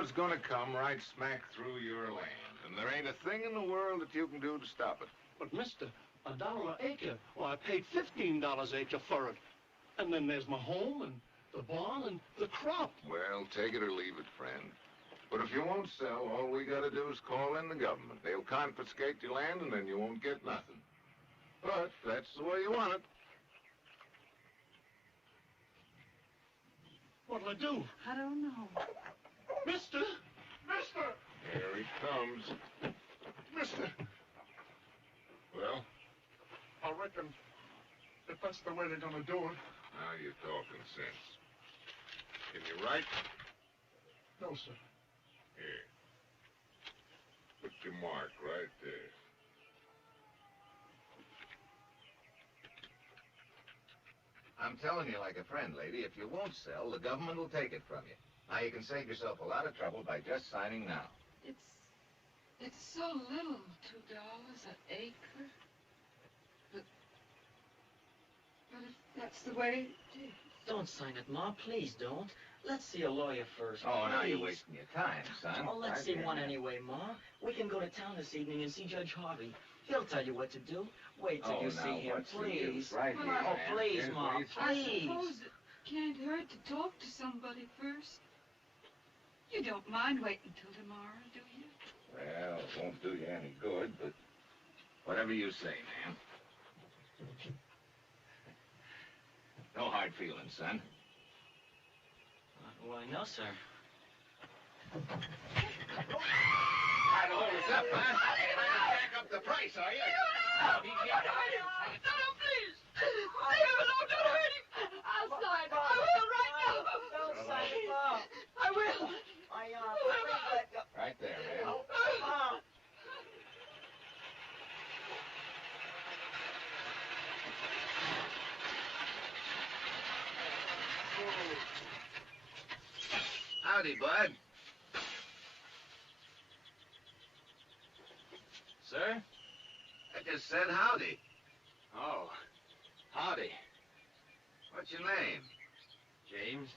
it's gonna come right smack through your land, and there ain't a thing in the world that you can do to stop it. But, mister, $1 an acre. Well, I paid $15 acre for it. And then there's my home and the barn and the crop. Well, take it or leave it, friend. But if you won't sell, all we gotta do is call in the government. They'll confiscate your land, and then you won't get nothing. But that's the way you want it. What'll I do? I don't know. Mister! Mister! Here he comes. Mister! Well, I reckon if that's the way they're gonna do it. now you're talking sense. Can you write? No, sir. Here. Put your mark right there. I'm telling you like a friend, lady, if you won't sell, the government will take it from you. Now you can save yourself a lot of trouble by just signing now. It's so little, $2 an acre. But if that's the way it is. Don't sign it, Ma. Please don't. Let's see a lawyer first. Oh, now you're please. wasting your time, son. Oh, let's see one anyway, Ma. We can go to town this evening and see Judge Harvey. He'll tell you what to do. Wait till you see him, please. Right here, Oh, man. please, Here's Ma, where you- I please. suppose it can't hurt to talk to somebody first. You don't mind waiting till tomorrow, do you? Well, it won't do you any good, but whatever you say, ma'am. No hard feelings, son. Why, no, sir. Try to hold us up, huh? You're trying to jack up the price, are you? No, please. I don't hurt him. I'll sign. I will right now. Don't sign it, Ma. I will. Please let go. Right there, man. Ma. Howdy, bud. Sir? I just said howdy. Oh, howdy. What's your name? James?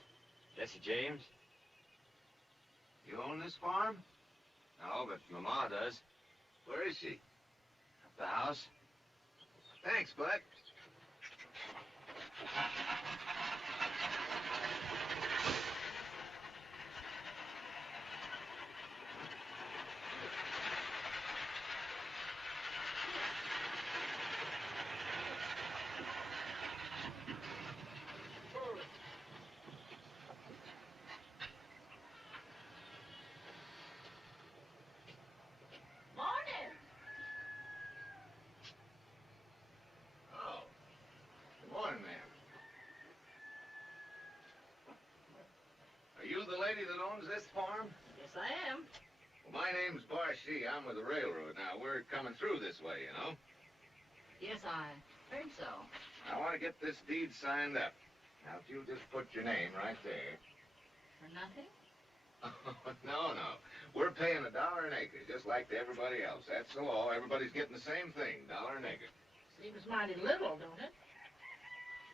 Jesse James? You own this farm? No, but Mama does. Where is she? At the house. Thanks, bud. Morning. Oh. Good morning, ma'am. Are you the lady that owns this farm? Yes, I am. Well, my name's Barshee. I'm with the railroad. Now, we're coming through this way, you know. Yes, I heard so. I want to get this deed signed up. Now, if you'll just put your name right there. For nothing? No. We're paying $1 an acre, just like to everybody else. That's the law. Everybody's getting the same thing, $1 an acre. Seems mighty little, don't it?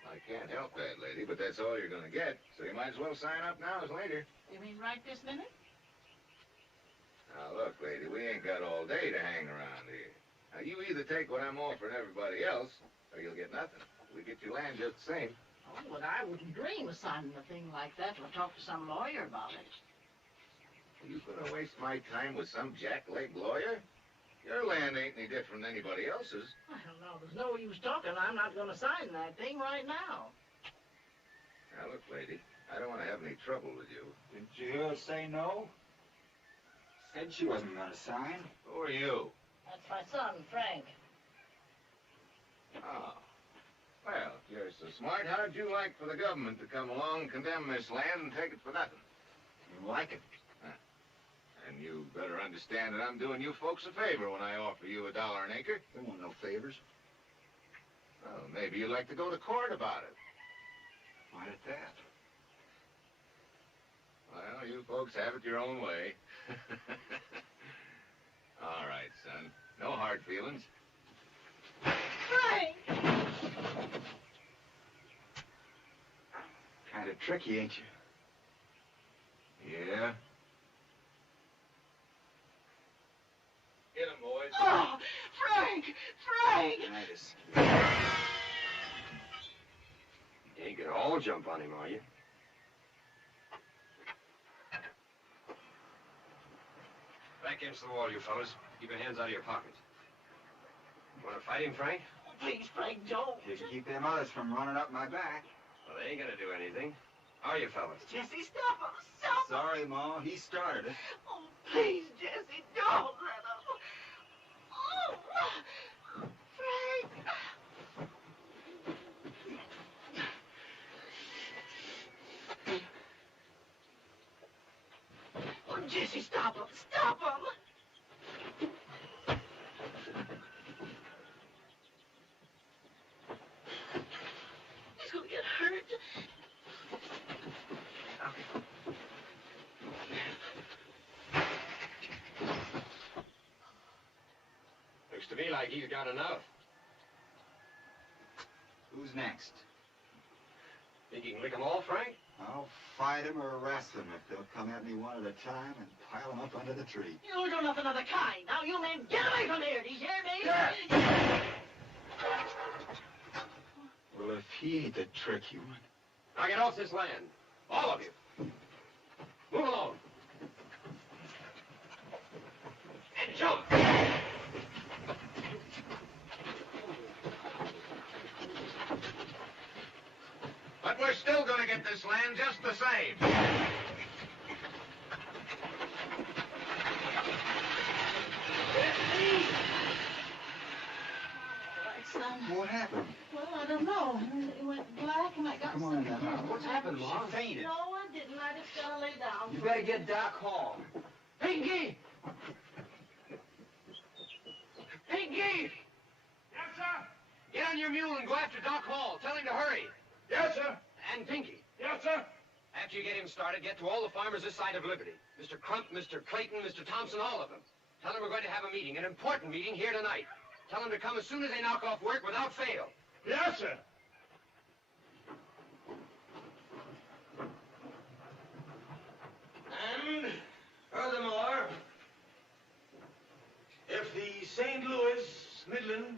I can't help that, lady, but that's all you're going to get. So you might as well sign up now as later. You mean right this minute? Now, look, lady, we ain't got all day to hang around here. Now, you either take what I'm offering everybody else, or you'll get nothing. We get your land just the same. Oh, but I wouldn't dream of signing a thing like that till I talk to some lawyer about it. Are you going to waste my time with some jackleg lawyer? Your land ain't any different than anybody else's. I don't know. There's no use talking. I'm not going to sign that thing right now. Now, look, lady, I don't want to have any trouble with you. Didn't you hear her say no? Said she wasn't going to sign. Who are you? That's my son, Frank. Oh. Well, if you're so smart, how'd you like for the government to come along, condemn this land, and take it for nothing? You like it? And you better understand that I'm doing you folks a favor when I offer you $1 an acre. We want no favors. Well, maybe you'd like to go to court about it. Why at that? Well, you folks have it your own way. All right, son. No hard feelings. Frank! Kind of tricky, ain't you? Yeah? Don't jump on him, are you? Back against the wall, you fellas. Keep your hands out of your pockets. Want to fight him, Frank? Please, Frank, don't. You can keep them others from running up my back. Well, they ain't gonna do anything. Are you fellas? Jesse, stop him. Stop him. Sorry, Ma. He started it. Oh, please, Jesse, don't let him. Oh, Frank. Oh, Jesse, stop him. Stop him. He's gonna get hurt. Looks to me like he's got enough. Who's next? Think you can lick them all, Frank? I'll fight him or arrest him if they'll come at me one at a time and pile them up under the tree. You do nothing of the kind. Now, you men, get away from here. Do you hear me? Well, if he ain't the tricky one. Now get off this land. All of you. Move along. And jump. But we're still gonna get this land just the same. What happened? Well, I don't know. It went black and I got Come on now. What's happened, Ma? She fainted. No, I didn't. I just gotta lay down. You better get Doc Hall. Pinky! Pinky! Yes, sir. Get on your mule and go after Doc Hall. Tell him to hurry. Yes, sir. And Pinky. Yes, sir. After you get him started, get to all the farmers this side of Liberty. Mr. Crump, Mr. Clayton, Mr. Thompson, all of them. Tell them we're going to have a meeting, an important meeting here tonight. Tell them to come as soon as they knock off work without fail. Yes, sir. And furthermore, if the St. Louis Midland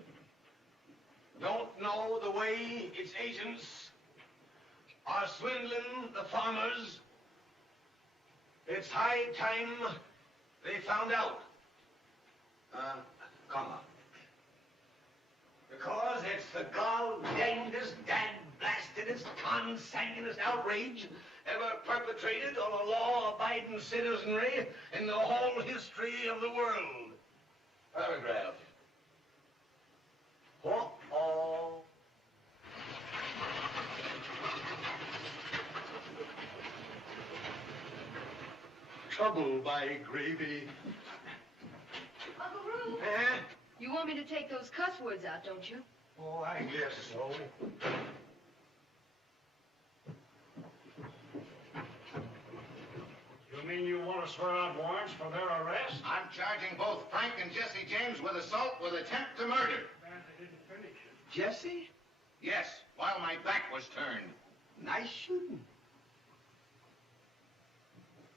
don't know the way its agents are swindling the farmers, it's high time they found out. Come on. Because it's the gall-dangedest, dad-blastedest, consanguinous outrage ever perpetrated on a law-abiding citizenry in the whole history of the world. Paragraph. Uh-oh. Trouble by gravy. Uncle Roo, Eh? you want me to take those cuss words out, don't you? Oh, I guess so. You mean you want to swear out warrants for their arrest? I'm charging both Frank and Jesse James with assault with attempt to murder. They didn't finish it. Jesse? Yes, while my back was turned. Nice shooting.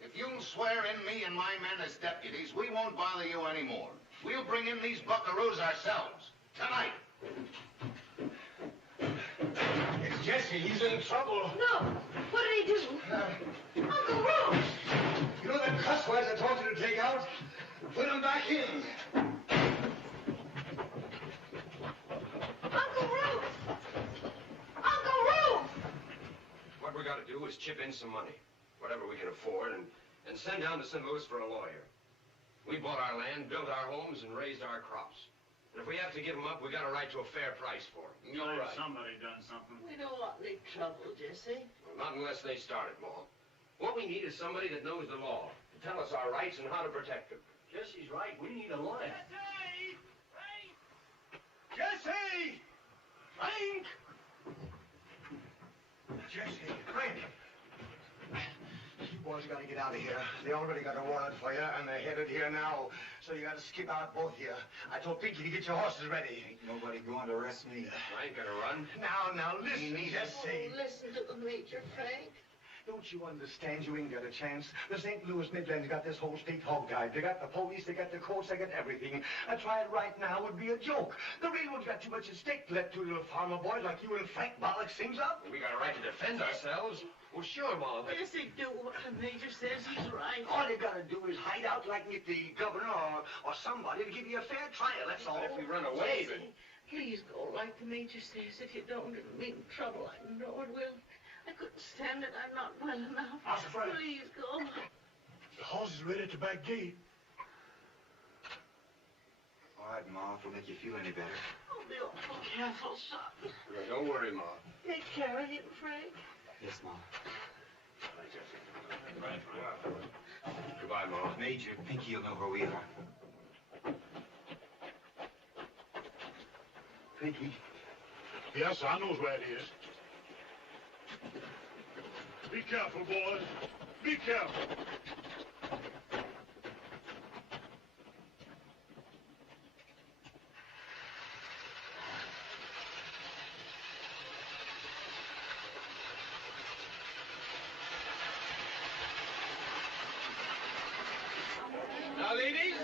If you'll swear in me and my men as deputies, we won't bother you anymore. We'll bring in these buckaroos ourselves. Tonight. It's Jesse. He's in trouble. No. What did he do? Uncle Roo! You know them cuss words I told you to take out? Put them back in. Uncle Roo! Uncle Roo! What we got to do is chip in some money, whatever we can afford, and send down to St. Louis for a lawyer. We bought our land, built our homes, and raised our crops. And if we have to give them up, we got a right to a fair price for them. You're right. Somebody done something. We don't want any trouble, Jesse. Well, not unless they start it, Ma. What we need is somebody that knows the law to tell us our rights and how to protect them. Jesse's right. We need a lawyer. Jesse! Frank! Jesse, Frank! You boys got to get out of here. They already got a warrant for you, and they're headed here now. So you got to skip out both here. I told Pinky to get your horses ready. Ain't nobody going to arrest me. I ain't gonna run. Now, listen, Jesse. Oh, listen to the Major, Frank. Don't you understand? You ain't got a chance. The St. Louis Midlands got this whole state hog-tied. They got the police, they got the courts, they got everything. A trial right now would be a joke. The railroad's got too much at stake to let two little farmer boys like you and Frank bollock things up. We got a right to defend ourselves. Well, sure, Ma. Yes, they do. The major says he's right. All you gotta do is hide out like get the governor or somebody to give you a fair trial, that's all. But if we run away, Jesse, please go like the major says. If you don't, it'll mean trouble. I know it will. I couldn't stand it. I'm not well enough. Please go. The horse is ready at the back gate. All right, Ma, if it'll make you feel any better. Oh, be awful careful, son. Yeah, don't worry, Ma. Take care of him, Frank. Yes, Ma. Goodbye, Ma. Major, Pinky will know where we are. Pinky. Yes, I knows where it is. Be careful, boys. Be careful. Now, ladies,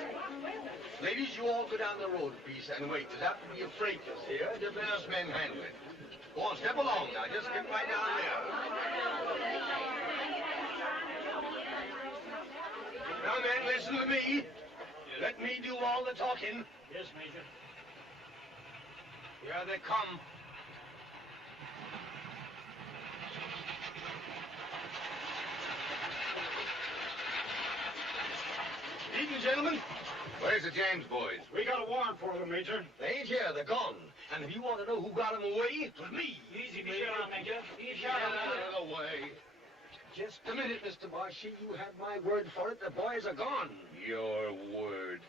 you all go down the road, please, and wait. There's apt to be a freight just here. Just let us men handle it. Go on, step along now. Just get right down there. Now, men, listen to me. Let me do all the talking. Yes, Major. Here they come. Evening, gentlemen. Where's the James boys? We got a warrant for them, Major. They ain't here. They're gone. And if you want to know who got them away, it was me. Easy, Major. Major. Get out of the way. Just a minute, Mr. Marshy. You have my word for it. The boys are gone. Your word.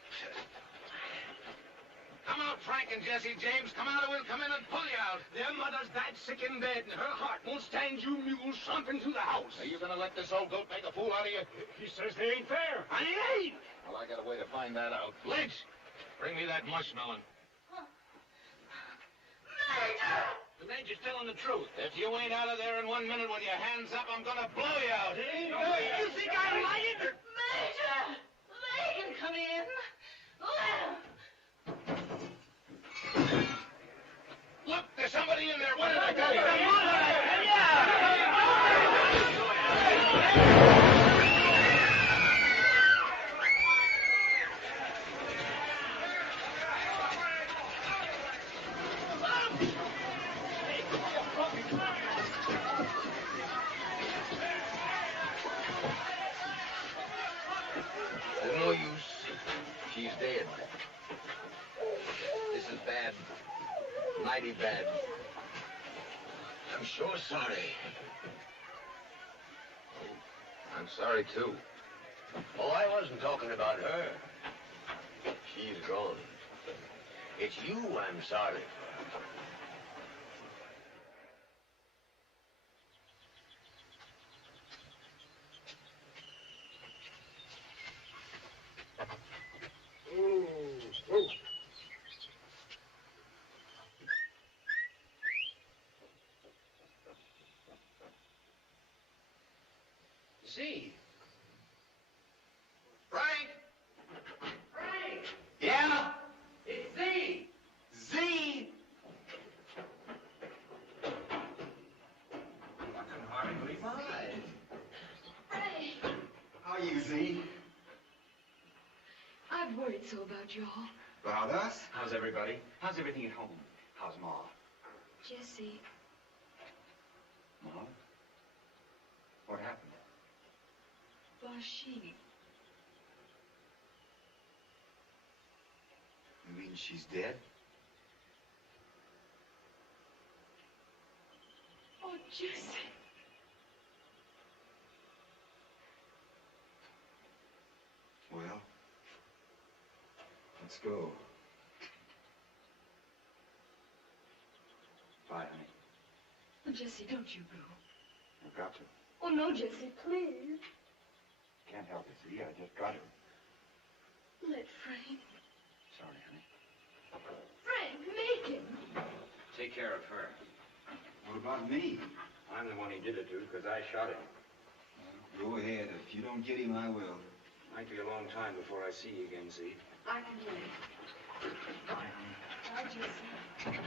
Come out, Frank and Jesse James. Come out or we'll come in and pull you out. Their mother's that sick in bed, and her heart won't stand you mules stomping through the house. Are you gonna let this old goat make a fool out of you? He says they ain't fair. And it ain't. Well, I got a way to find that out. Lynch, bring me that mushmelon. The Major's telling the truth. If you ain't out of there in 1 minute with your hands up, I'm gonna blow you out. You think I'm lying? Major! They can come in. Look, there's somebody in there. What did I tell you? There's no use. She's dead. This is bad. Mighty bad. I'm sure sorry. Oh, I'm sorry, too. Oh, I wasn't talking about her. She's gone. It's you I'm sorry for. See? Frank! Frank! Yeah? It's Z! Z? I can hardly believe my eyes. Frank! How are you, Z? I've worried so about y'all. About us? How's everybody? How's everything at home? How's Ma? Jesse, Ma? What happened? Bashir. You mean she's dead? Oh, Jesse. Well, let's go. Bye, honey. Oh, Jesse, don't you go. I've got to. Oh, no, Jesse, please. Can't help it, Z. I just got to. Let Frank. Sorry, honey. Frank, make him. Take care of her. What about me? I'm the one he did it to because I shot him. Go ahead. If you don't get him, I will. Might be a long time before I see you again, Z. I can wait. Bye, Jesse.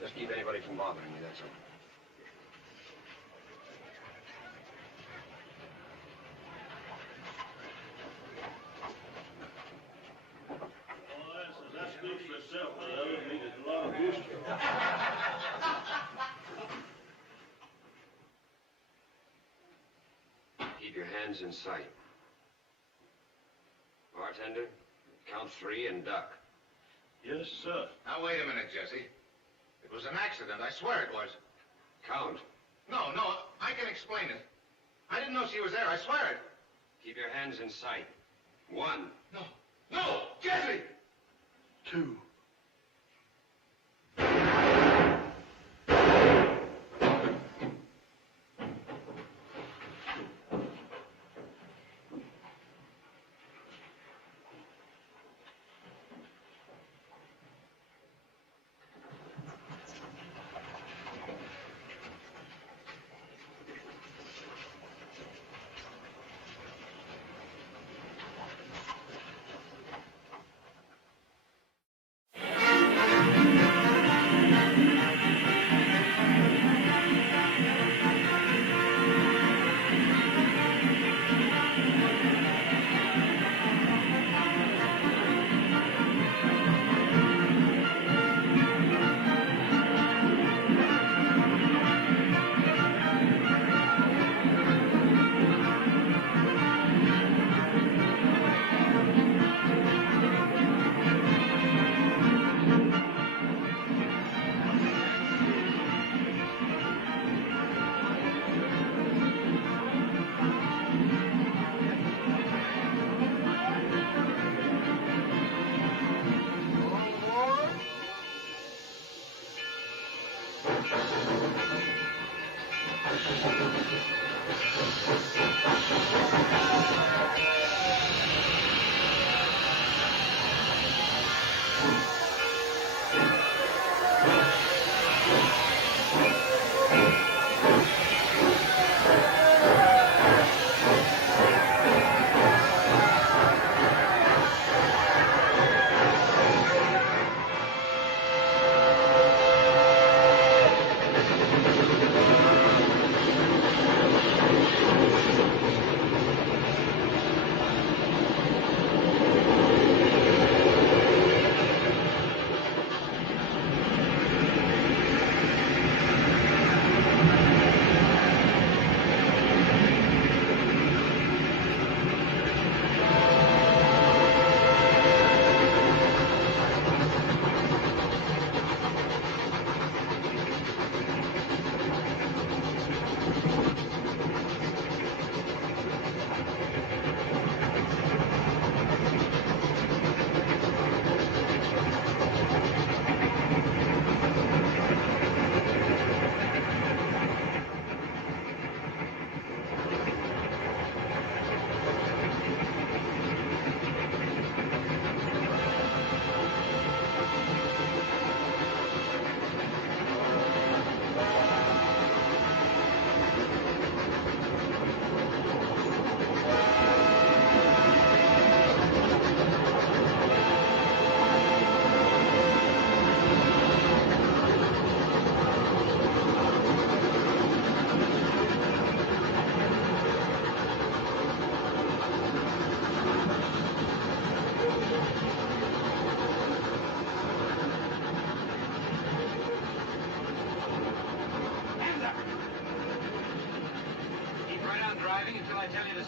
Just keep anybody from bothering me, that's all. Keep your hands in sight. Bartender, count 3 and duck. Yes, sir. Now, wait a minute, Jesse. It was an accident. I swear it was. Count. No, I can explain it. I didn't know she was there. I swear it. Keep your hands in sight. 1. No, Jesse! 2.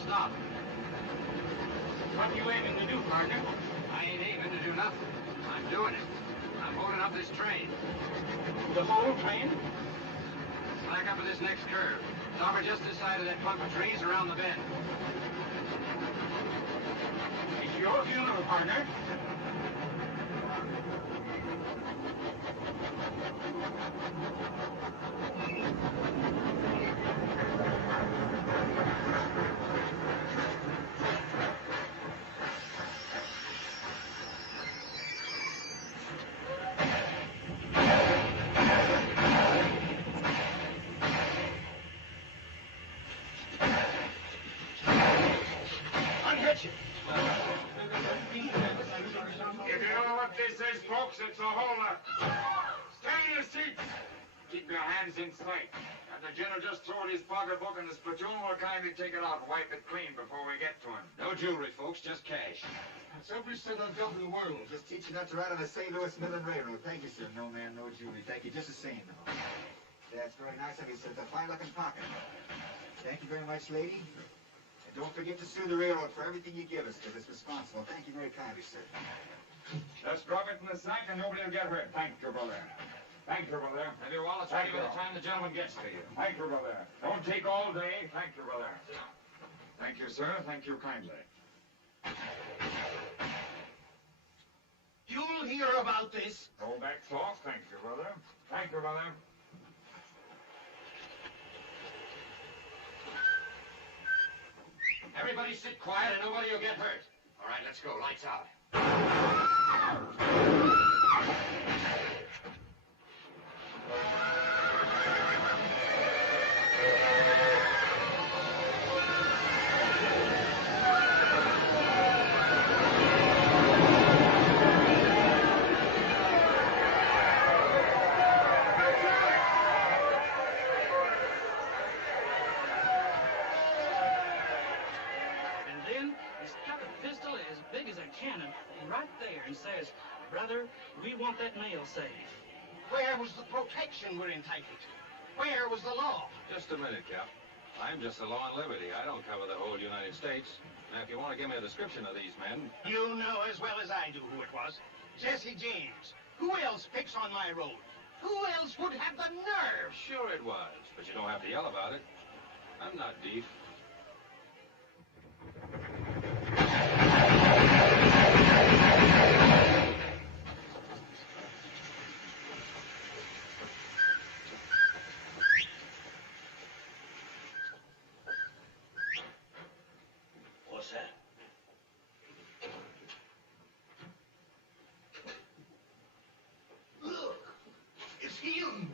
stop. What are you aiming to do, partner? I ain't aiming to do nothing. I'm doing it. I'm holding up this train. The whole train? Back up at this next curve. Stop her just this side of that clump of trees around the bend. It's your funeral, partner. Hold up. Stay in your seats. Keep your hands in sight. And the general just throwed his pocketbook in his platoon. We'll kindly take it out and wipe it clean before we get to him. No jewelry, folks, just cash. That's every cent I've got in the world. Just teach you not to ride on the St. Louis Midland Railroad. Thank you, sir. No man, no jewelry. Thank you. Just the same, though. That's very nice of you, sir. It's a fine-looking pocket. Thank you very much, lady. And don't forget to sue the railroad for everything you give us, because it's responsible. Thank you very kindly, sir. Just drop it in the sack and nobody will get hurt. Thank you, brother. Thank you, brother. Have your wallets ready by the time the gentleman gets to you. Thank you, brother. Don't take all day. Thank you, brother. Thank you, sir. Thank you kindly. You'll hear about this. Hold back soft. Thank you, brother. Thank you, brother. Everybody sit quiet and nobody will get hurt. All right, let's go. Lights out. Brother, we want that mail safe. Where was the protection we're entitled to? Where was the law? Just a minute, Cap. I'm just the law and liberty. I don't cover the whole United States. Now, if you want to give me a description of these men... You know as well as I do who it was. Jesse James. Who else picks on my road? Who else would have the nerve? Sure it was, but you don't have to yell about it. I'm not deaf. What's that? Look! It's him!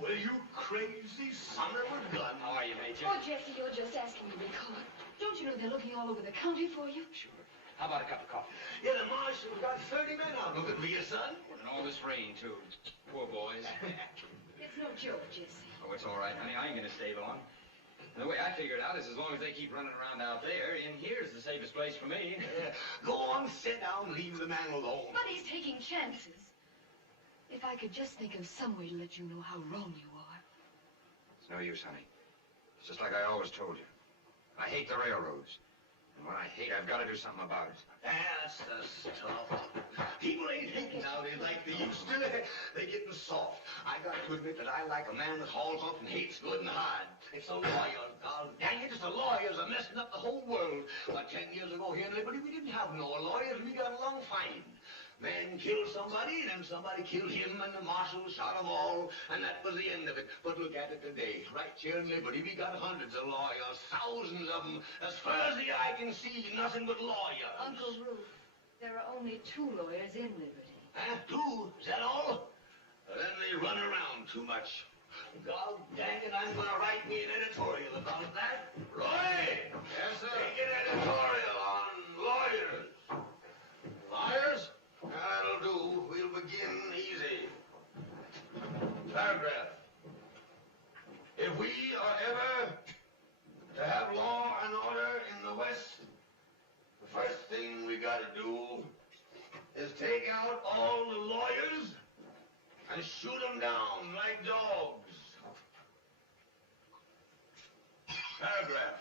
Well, you crazy son of a gun. How are you, Major? Oh, Jesse, you're just asking to be caught. Don't you know they're looking all over the county for you? Sure. How about a cup of coffee? Yeah, the marshal's got 30 men out looking for you, son. And all this rain, too. Poor boys. It's no joke, Jesse. Oh, it's all right, honey. I ain't gonna stay long. The way I figure it out is as long as they keep running around out there, in here's the safest place for me. Go on, sit down, leave the man alone. But he's taking chances. If I could just think of some way to let you know how wrong you are. It's no use, honey. It's just like I always told you. I hate the railroads. And when I hate, I've got to do something about it. That's the stuff. People ain't hating nowadays like they used to. They're getting soft. I got to admit that I like a man that hauls up and hates good and hard. It's the lawyers, God dang it, it's the lawyers are messing up the whole world. About 10 years ago here in Liberty, we didn't have no lawyers. We got along fine. Man killed somebody, and then somebody killed him, and the marshal shot them all, and that was the end of it. But look at it today. Right here in Liberty, we got hundreds of lawyers, thousands of them. As far as the eye can see, nothing but lawyers. Uncle Ruth, there are only 2 lawyers in Liberty. Huh? 2? Is that all? Then they run around too much. God dang it, I'm gonna write me an editorial about that. Roy! Yes, sir? Take an editorial on lawyers. Lawyers? That'll do. We'll begin easy. Paragraph. If we are ever to have law and order in the West, the first thing we gotta do is take out all the lawyers and shoot them down like dogs. Paragraph.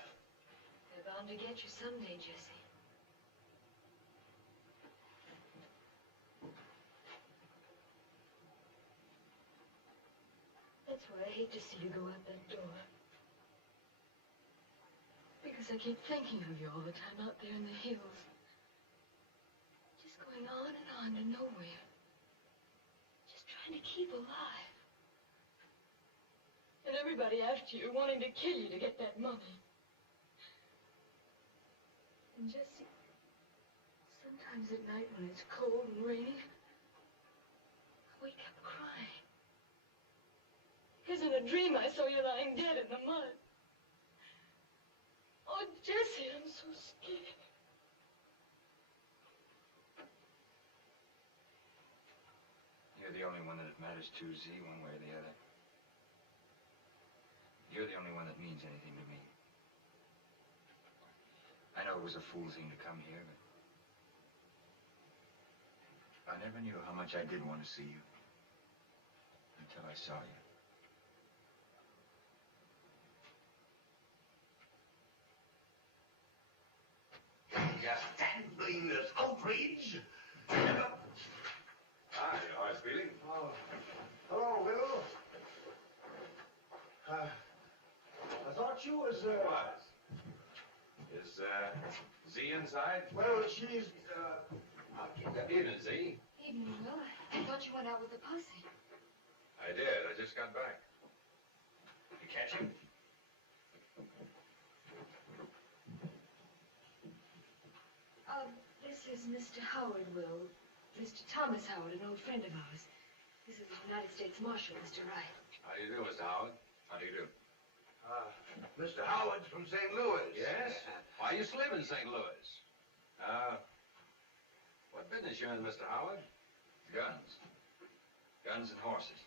They're bound to get you someday, Jesse. That's why I hate to see you go out that door. Because I keep thinking of you all the time out there in the hills. Just going on and on to nowhere. Just trying to keep alive. And everybody after you wanting to kill you to get that money. And Jesse, sometimes at night when it's cold and rainy, I wake up crying. Because in a dream I saw you lying dead in the mud. Oh, Oh, Jesse, I'm so scared. You're the only one that it matters to, Z, one way or the other. You're the only one that means anything to me. I know it was a fool thing to come here, but I never knew how much I did want to see you until I saw you. Just handling this outrage. Hi, how are you feeling? Oh. Hello, Will. I thought you was, What? Is, Z inside? Well, she's, Evening, Z. Evening, Will. I thought you went out with the posse. I did. I just got back. You catch him? This is Mr. Howard, Will. Mr. Thomas Howard, an old friend of ours. This is the United States Marshal, Mr. Wright. How do you do, Mr. Howard? How do you do? Mr. Howard's from St. Louis. Yes? Why, you used to live in St. Louis. What business you in, Mr. Howard? Guns. Guns and horses.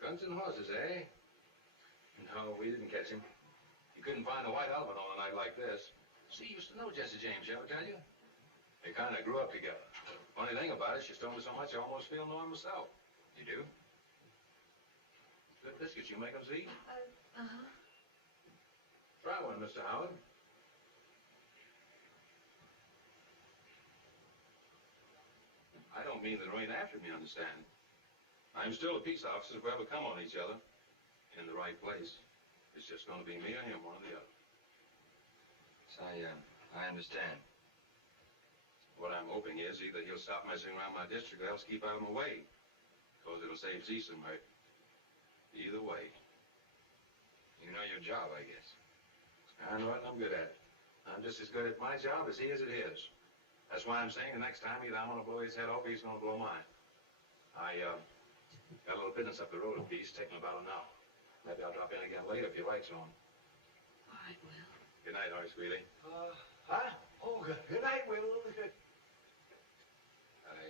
Guns and horses, eh? No, we didn't catch him. You couldn't find the white elephant on a night like this. See, you used to know Jesse James, you ever tell you? They kind of grew up together. Funny thing about it, she's told me so much I almost feel knowing myself. You do? Good biscuits, you make them, Z? Uh-huh. Try one, Mr. Howard. I don't mean that rain after me, understand? I'm still a peace officer if we ever come on each other. In the right place. It's just going to be me or him, one or the other. So I understand. What I'm hoping is either he'll stop messing around my district or else keep out of my way. Because it'll save Z some hurt. Either way. You know your job, I guess. I know it and I'm good at it. I'm just as good at my job as he is at his. That's why I'm saying the next time either I'm going to blow his head off or he's going to blow mine. I got a little business up the road a piece, taking about an hour. Maybe I'll drop in again later if your light's on. All right, Will. Good night, Horace Greeley. Huh? Oh, good night, Will. I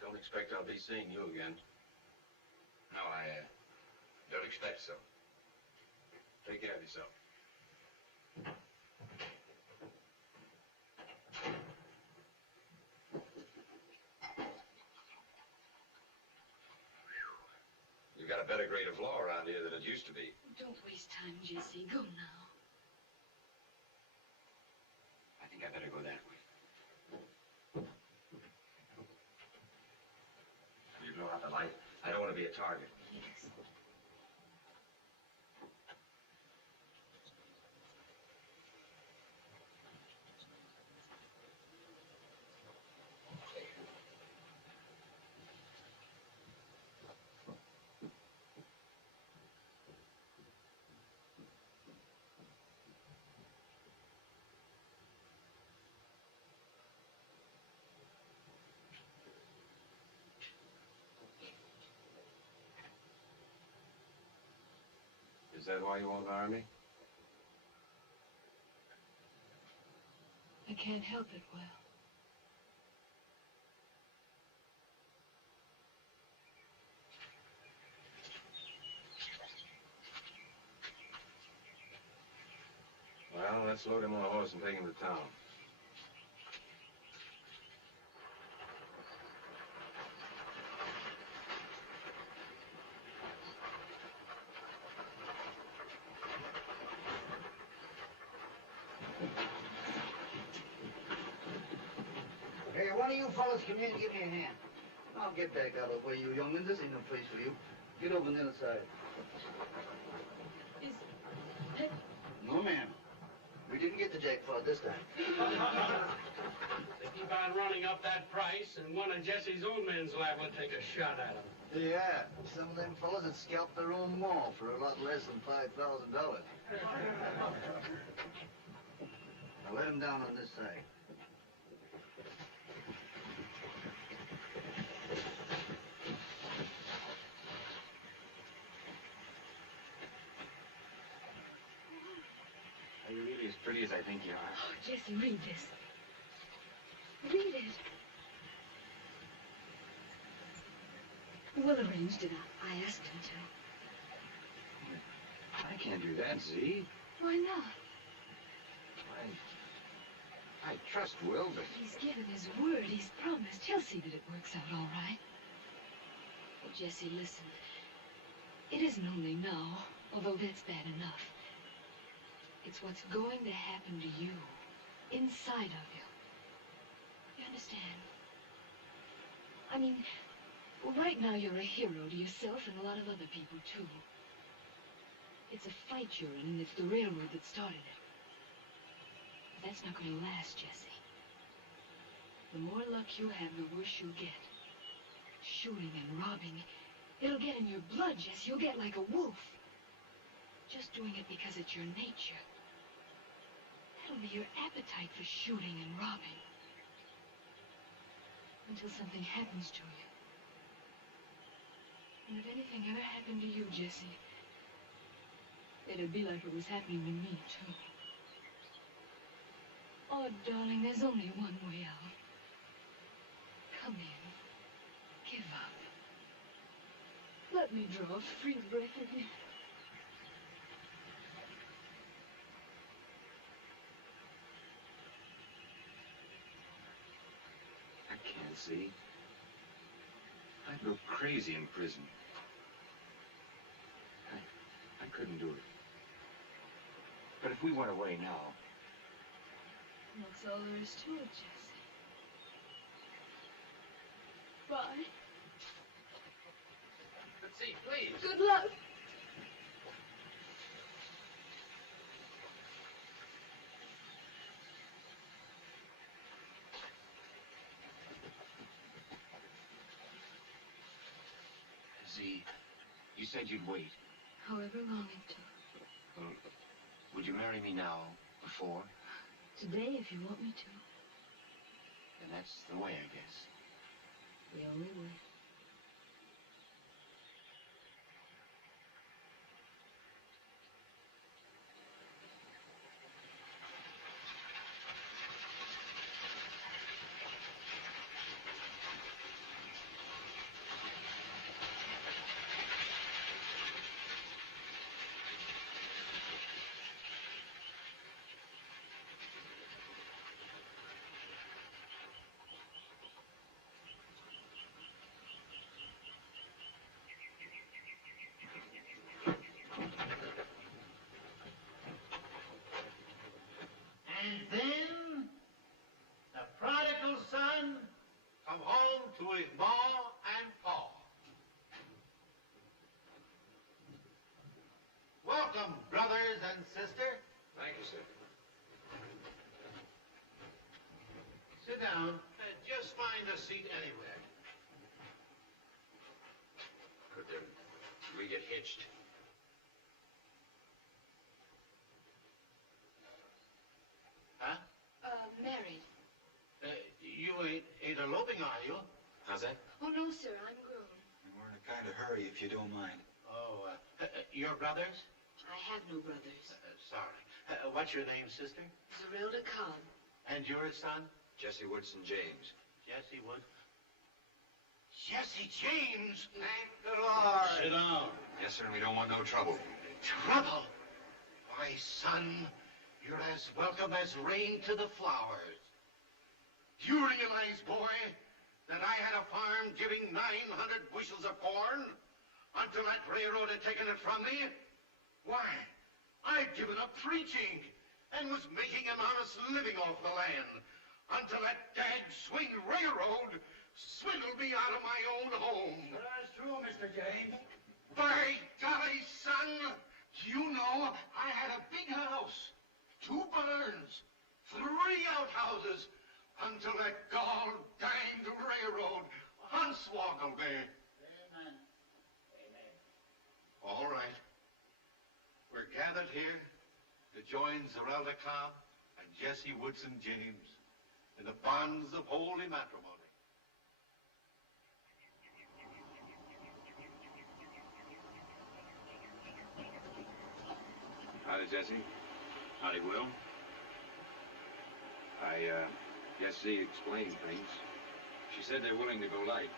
don't expect I'll be seeing you again. No, I don't expect so. Take care of yourself. You got a better grade of law around here than it used to be. Don't waste time, Jesse. Go now. I think I better go that way. Will you blow out the light? I don't want to be a target. Yes. Is that why you won't hire me? I can't help it, Will. Well, let's load him on a horse and take him to town. Hey, one of you fellas come in and give me a hand. I'll get back out of the way, you young'uns. This ain't no place for you. Get over on the other side. Is that... No, ma'am. We didn't get the jackpot this time. They keep on running up that price, and one of Jesse's old men's liable to take a shot at him. Yeah, some of them fellas that scalped their own mall for a lot less than $5,000. Now let him down on this side. Are you as pretty as I think you are. Oh, Jesse, read this. Read it. Will arranged it. I asked him to. I can't do that, Z. Why not? I trust Will, but... He's given his word. He's promised. He'll see that it works out all right. Well, Jesse, listen. It isn't only now, although that's bad enough. It's what's going to happen to you, inside of you. You understand? I mean, well, right now you're a hero to yourself and a lot of other people, too. It's a fight you're in, and it's the railroad that started it. But that's not going to last, Jesse. The more luck you have, the worse you'll get. Shooting and robbing, it'll get in your blood, Jesse. You'll get like a wolf. Just doing it because it's your nature. That'll be your appetite for shooting and robbing. Until something happens to you. And if anything ever happened to you, Jesse, it'd be like it was happening to me, too. Oh, darling, there's only one way out. Come in. Give up. Let me draw a free breath of you. I can't see. I'd go crazy in prison. I couldn't do it. But if we went away now... That's all there is to it, Jesse. Bye. Let's see, please. Good luck. Z, you said you'd wait. However long it took. Well, would you marry me now, before? Today, if you want me to. Then that's the way, I guess. The only way. And then the prodigal son come home to his ma and pa. Welcome, brothers and sisters. Thank you, sir. Sit down. Just find a seat anywhere. Could we get hitched? Huh? Married. You ain't eloping, are you? How's that? Oh, no, sir. I'm grown. We're in a kind of hurry, if you don't mind. Oh, your brothers? I have no brothers. Sorry. What's your name, sister? Zerelda Cobb. And your son? Jesse Woodson James. Jesse Wood. Jesse James! Thank the Lord! Sit down. Yes, sir, and we don't want no trouble. Trouble? Why, son, you're as welcome as rain to the flowers. Do you realize, boy, that I had a farm giving 900 bushels of corn until that railroad had taken it from me? Why, I'd given up preaching and was making an honest living off the land until that dag-swing railroad swindled me out of my own home. That's true, Mr. James. By golly, son, you know I had a big house, 2 barns, 3 outhouses, until that gall-danged railroad unswoggled me. Amen. Amen. All right. We're gathered here to join Zerelda Cobb and Jesse Woodson James in the bonds of holy matrimony. Howdy, Jesse. Howdy, Will. Jessie explained things. She said they're willing to go light.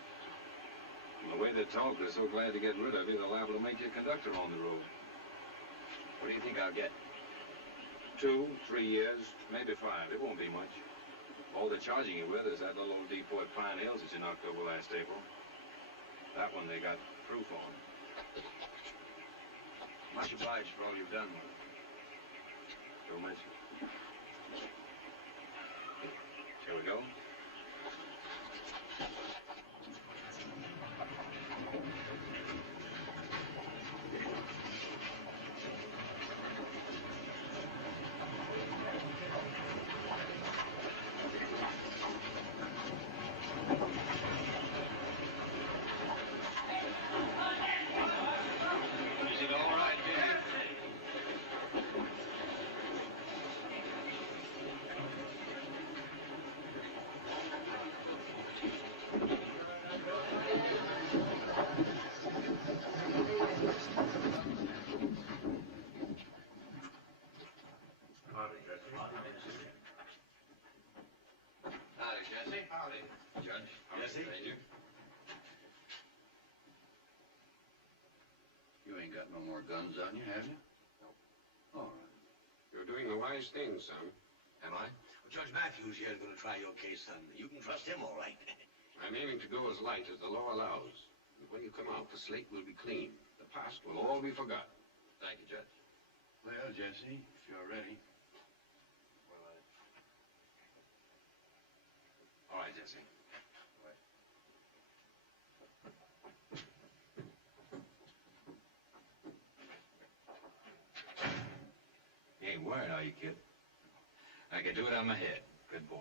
From the way they talk, they're so glad to get rid of you, they're liable to make you a conductor on the road. What do you think I'll get? 2, 3 years, maybe 5. It won't be much. All they're charging you with is that little old Depoy Pine Hills that you knocked over last April. That one they got proof on. Much obliged for all you've done. So much. Shall we go? Howdy, Jesse. Howdy. Judge. Jesse? Ranger. You ain't got no more guns on you, have you? All right. You're doing the wise thing, son. Am I? Well, Judge Matthews here is going to try your case, son. You can trust him all right. I'm aiming to go as light as the law allows. And when you come out, the slate will be clean. The past will all be forgotten. Thank you, Judge. Well, Jesse, if you're ready. All right, Jesse. You ain't worried, are you, kid? I can do it on my head. Good boy.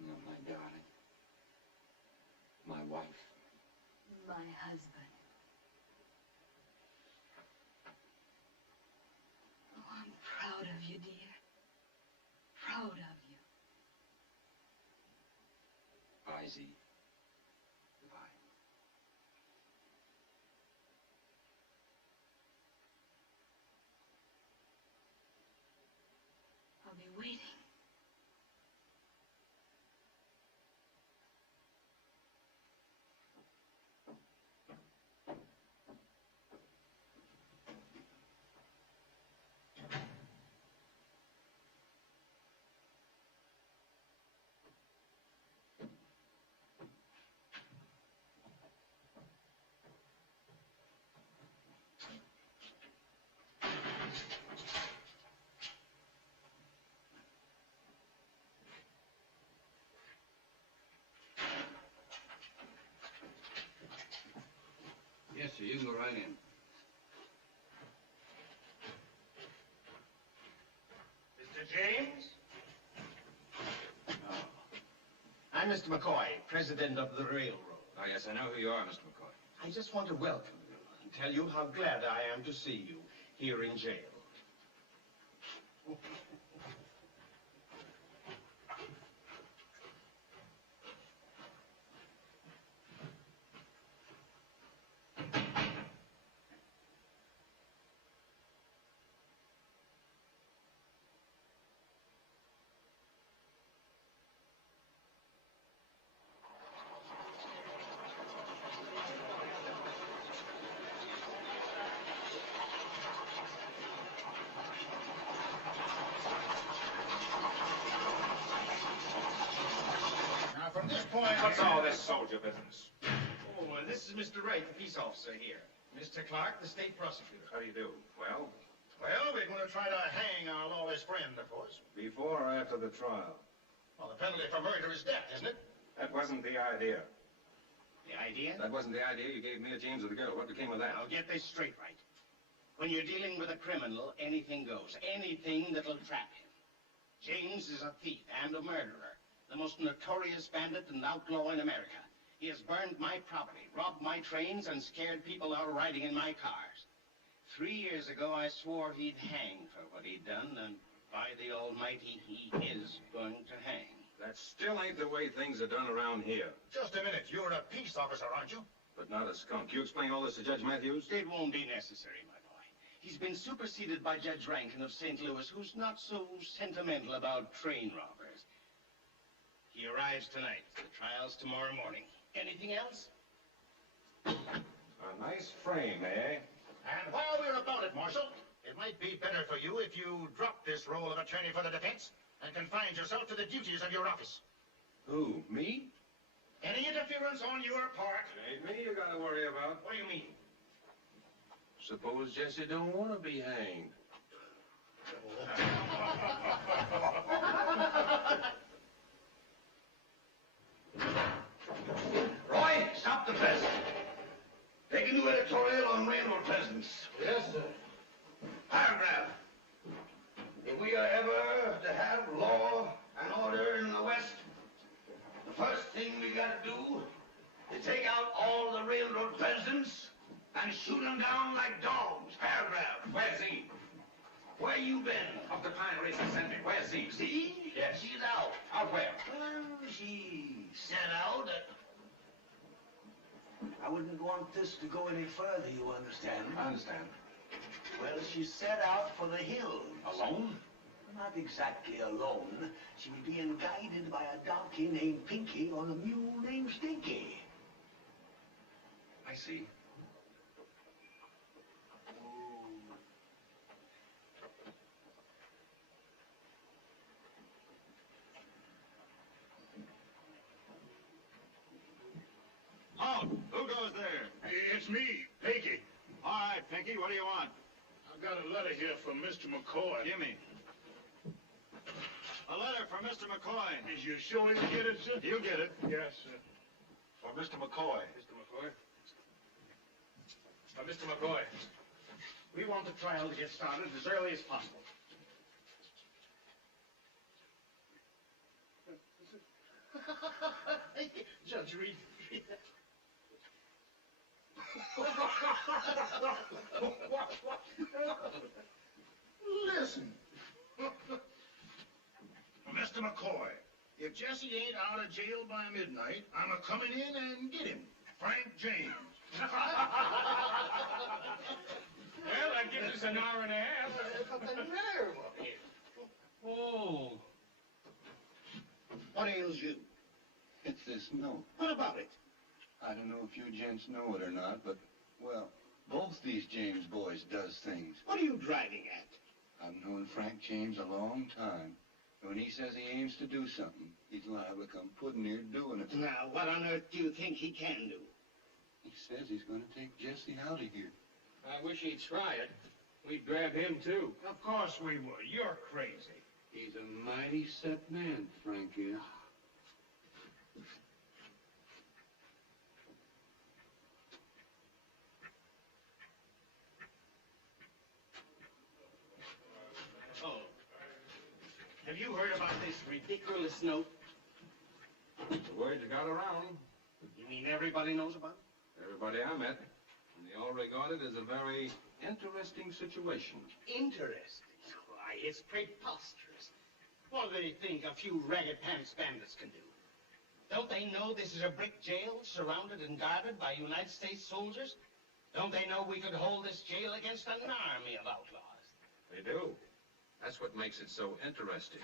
No, my darling. My wife. My husband. Oh, I'm proud of you, dear. Proud of you. Bye, Z. Goodbye. I'll be waiting. Yes, sir, you can go right in. Mr. James? I'm Mr. McCoy, president of the railroad. Oh, yes, I know who you are, Mr. McCoy. I just want to welcome you and tell you how glad I am to see you here in jail. Now, from this point... What's all this soldier business? Oh, and this is Mr. Wright, the peace officer here. Mr. Clark, the state prosecutor. How do you do? Well? Well, we're going to try to hang our lawless friend, of course. Before or after the trial? Well, the penalty for murder is death, isn't it? That wasn't the idea. The idea? That wasn't the idea you gave me, James, or the girl. What became of that? Now, get this straight, Wright. When you're dealing with a criminal, anything goes. Anything that'll trap him. James is a thief and a murderer. The most notorious bandit and outlaw in America. He has burned my property, robbed my trains, and scared people out riding in my cars. 3 years ago, I swore he'd hang for what he'd done, and by the Almighty, he is going to hang. That still ain't the way things are done around here. Just a minute. You're a peace officer, aren't you? but not a skunk. You explain all this to Judge Matthews? It won't be necessary, my boy. He's been superseded by Judge Rankin of St. Louis, who's not so sentimental about train robbers. He arrives tonight. The trial's tomorrow morning. Anything else? A nice frame, eh? And while we're about it, Marshal, it might be better for you if you drop this role of attorney for the defense and confine yourself to the duties of your office. Who, me? Any interference on your part... It ain't me you gotta worry about. What do you mean? Suppose Jesse don't want to be hanged. Roy, stop the press. Take a new editorial on railroad presidents. Yes, sir. Paragraph. If we are ever to have law and order in the West, the first thing we gotta do is take out all the railroad presidents and shoot them down like dogs. Paragraph. Where's he? Where you been? Up the Pine Ridge Center. Where's he? See? Yes. She's out. Out where? Well, she set out at... I wouldn't want this to go any further, you understand? I understand. Well, she set out for the hills. Alone? Not exactly alone. She was being guided by a darky named Pinky on a mule named Stinky. I see. Halt! Who goes there? It's me, Pinky. All right, Pinky, what do you want? I've got a letter here from Mr. McCoy. Give me. A letter from Mr. McCoy. Is you sure you get it, sir? You get it. Yes, sir. For Mr. McCoy. Mr. McCoy? Mr. McCoy, we want the trial to get started as early as possible. Judge Reed. Listen. Mr. McCoy, if Jesse ain't out of jail by midnight, I'm a-coming in and get him. Frank James. Well, that gives us an hour and a half. But the nerve of it. Oh. What ails you? It's this note. What about it? I don't know if you gents know it or not, but, well, both these James boys does things. What are you driving at? I've known Frank James a long time. And when he says he aims to do something, he's liable to come pudding near doing it. Now, what on earth do you think he can do? He says he's going to take Jesse out of here. I wish he'd try it. We'd grab him, too. Of course we would. You're crazy. He's a mighty set man, Frank is. Oh. Have you heard about this ridiculous note? The word got around. You mean everybody knows about it? Everybody I met, and they all regard it as a very interesting situation. Interesting. Why, it's preposterous. What do they think a few ragged pants bandits can do? Don't they know this is a brick jail surrounded and guarded by United States soldiers? Don't they know we could hold this jail against an army of outlaws? They do. That's what makes it so interesting.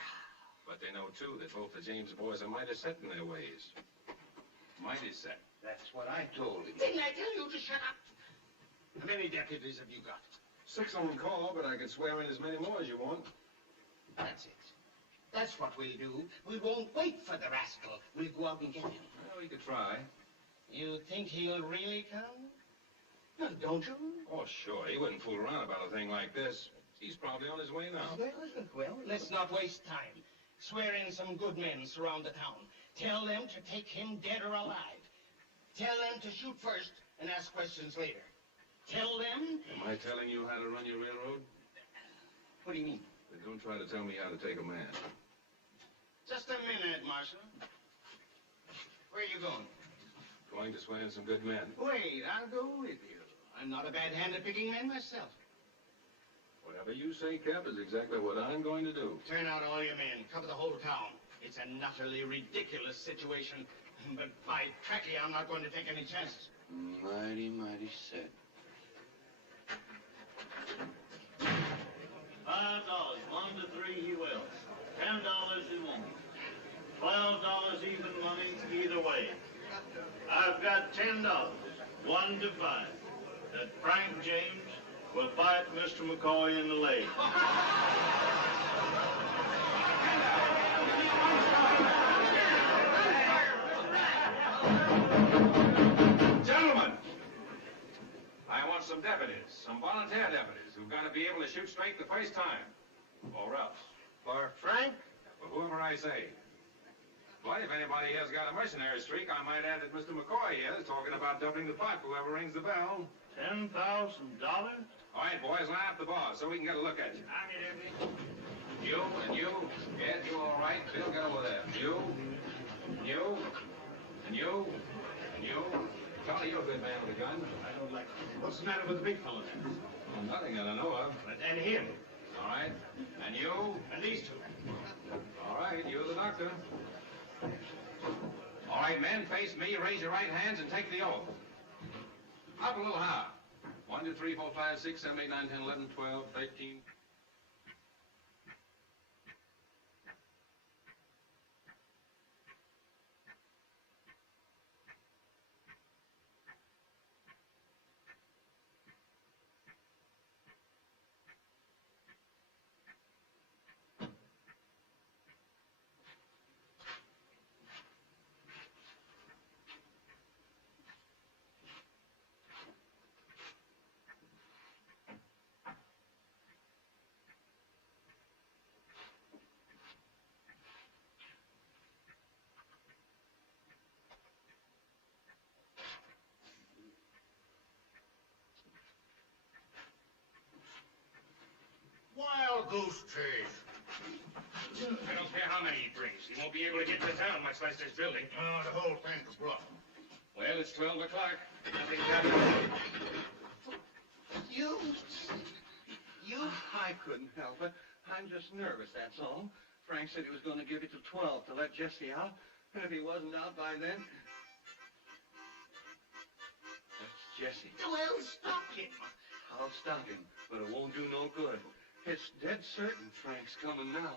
But they know, too, that both the James boys are mighty set in their ways. Mighty set. That's what I told him. Didn't I tell you to shut up? How many deputies have you got? 6 on call, but I could swear in as many more as you want. That's it. That's what we'll do. We won't wait for the rascal. We'll go out and get him. Well, we could try. You think he'll really come? No, don't you? Oh, sure. He wouldn't fool around about a thing like this. He's probably on his way now. Well, let's not waste time. Swear in some good men surround the town. Tell them to take him dead or alive. Tell them to shoot first and ask questions later. Tell them... Am I telling you how to run your railroad? What do you mean? Then don't try to tell me how to take a man. Just a minute, Marshal. Where are you going? Going to swear in some good men. Wait, I'll go with you. I'm not a bad hand at picking men myself. Whatever you say, Cap, is exactly what I'm going to do. Turn out all your men. Cover the whole town. It's an utterly ridiculous situation. But by cracky, I'm not going to take any chances. Mighty, mighty set. $5, 1 to 3 he will. $10 he won't. $12 even money either way. I've got $10, 1 to 5, that Frank James will bite Mr. McCoy in the leg. Gentlemen, I want some deputies, some volunteer deputies who've got to be able to shoot straight the first time. Or else. For Frank? For whoever I say. But if anybody here's got a mercenary streak, I might add that Mr. McCoy here is talking about doubling the pot for whoever rings the bell. $10,000? All right, boys, line up the bars so we can get a look at you. I'm here, deputy. You and you. Ed, you all right? Bill, get over there. You, and you, and you, and you. Charlie, you're a good man with a gun. I don't like it. What's the matter with the big fellow then? Well, nothing that I know of. And him. All right. And you? And these two. All right, you're the doctor. All right, men, face me, raise your right hands, and take the oath. Up a little higher. 1, 2, 3, 4, 5, 6, 7, 8, 9, 10, 11, 12, 13. Wild goose chase. I don't care how many he brings. He won't be able to get to town, much less this building. Oh, the whole thing's a bluff. Well, it's 12 o'clock. Nothing's happening. You? I couldn't help it. I'm just nervous, that's all. Frank said he was going to give it to 12 to let Jesse out. And if he wasn't out by then... That's Jesse. Well, stop him. I'll stop him, but it won't do no good. It's dead certain Frank's coming now.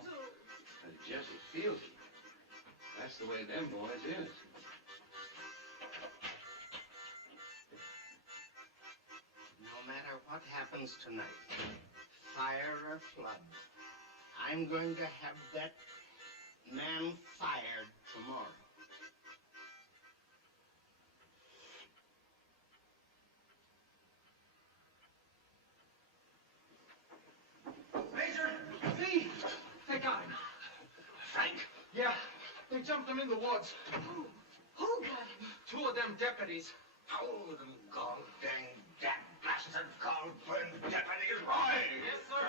But Jesse feels it. That's the way them boys is. No matter what happens tonight, fire or flood, I'm going to have that man fired tomorrow. Major, see? They got him. Frank? Yeah, they jumped him in the woods. Who got him? 2 of them deputies. Oh, them gall-dang, bastard gall-burned deputies, Roy! Yes, sir.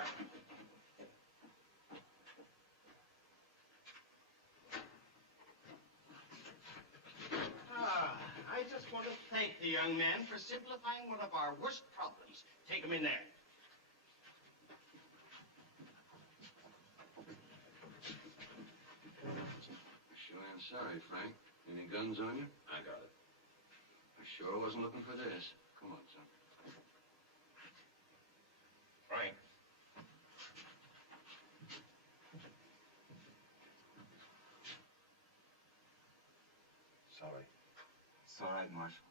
I just want to thank the young man for simplifying one of our worst problems. Take him in there. Sure am sorry, Frank. Any guns on you? I got it. I sure wasn't looking for this. Come on, son. Frank. Sorry. It's all right, Marshal.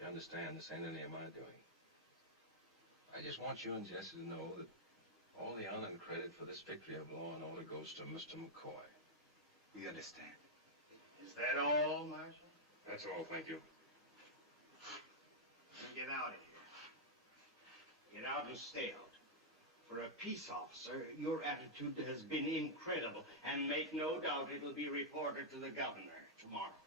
You understand, this ain't any of my doing. I just want you and Jesse to know that all the honor and credit for this victory of law and order goes to Mr. McCoy. We understand. Is that all, Marshal? That's all, thank you. Now get out of here. Get out and stay out. For a peace officer, your attitude has been incredible, and make no doubt it'll be reported to the governor tomorrow.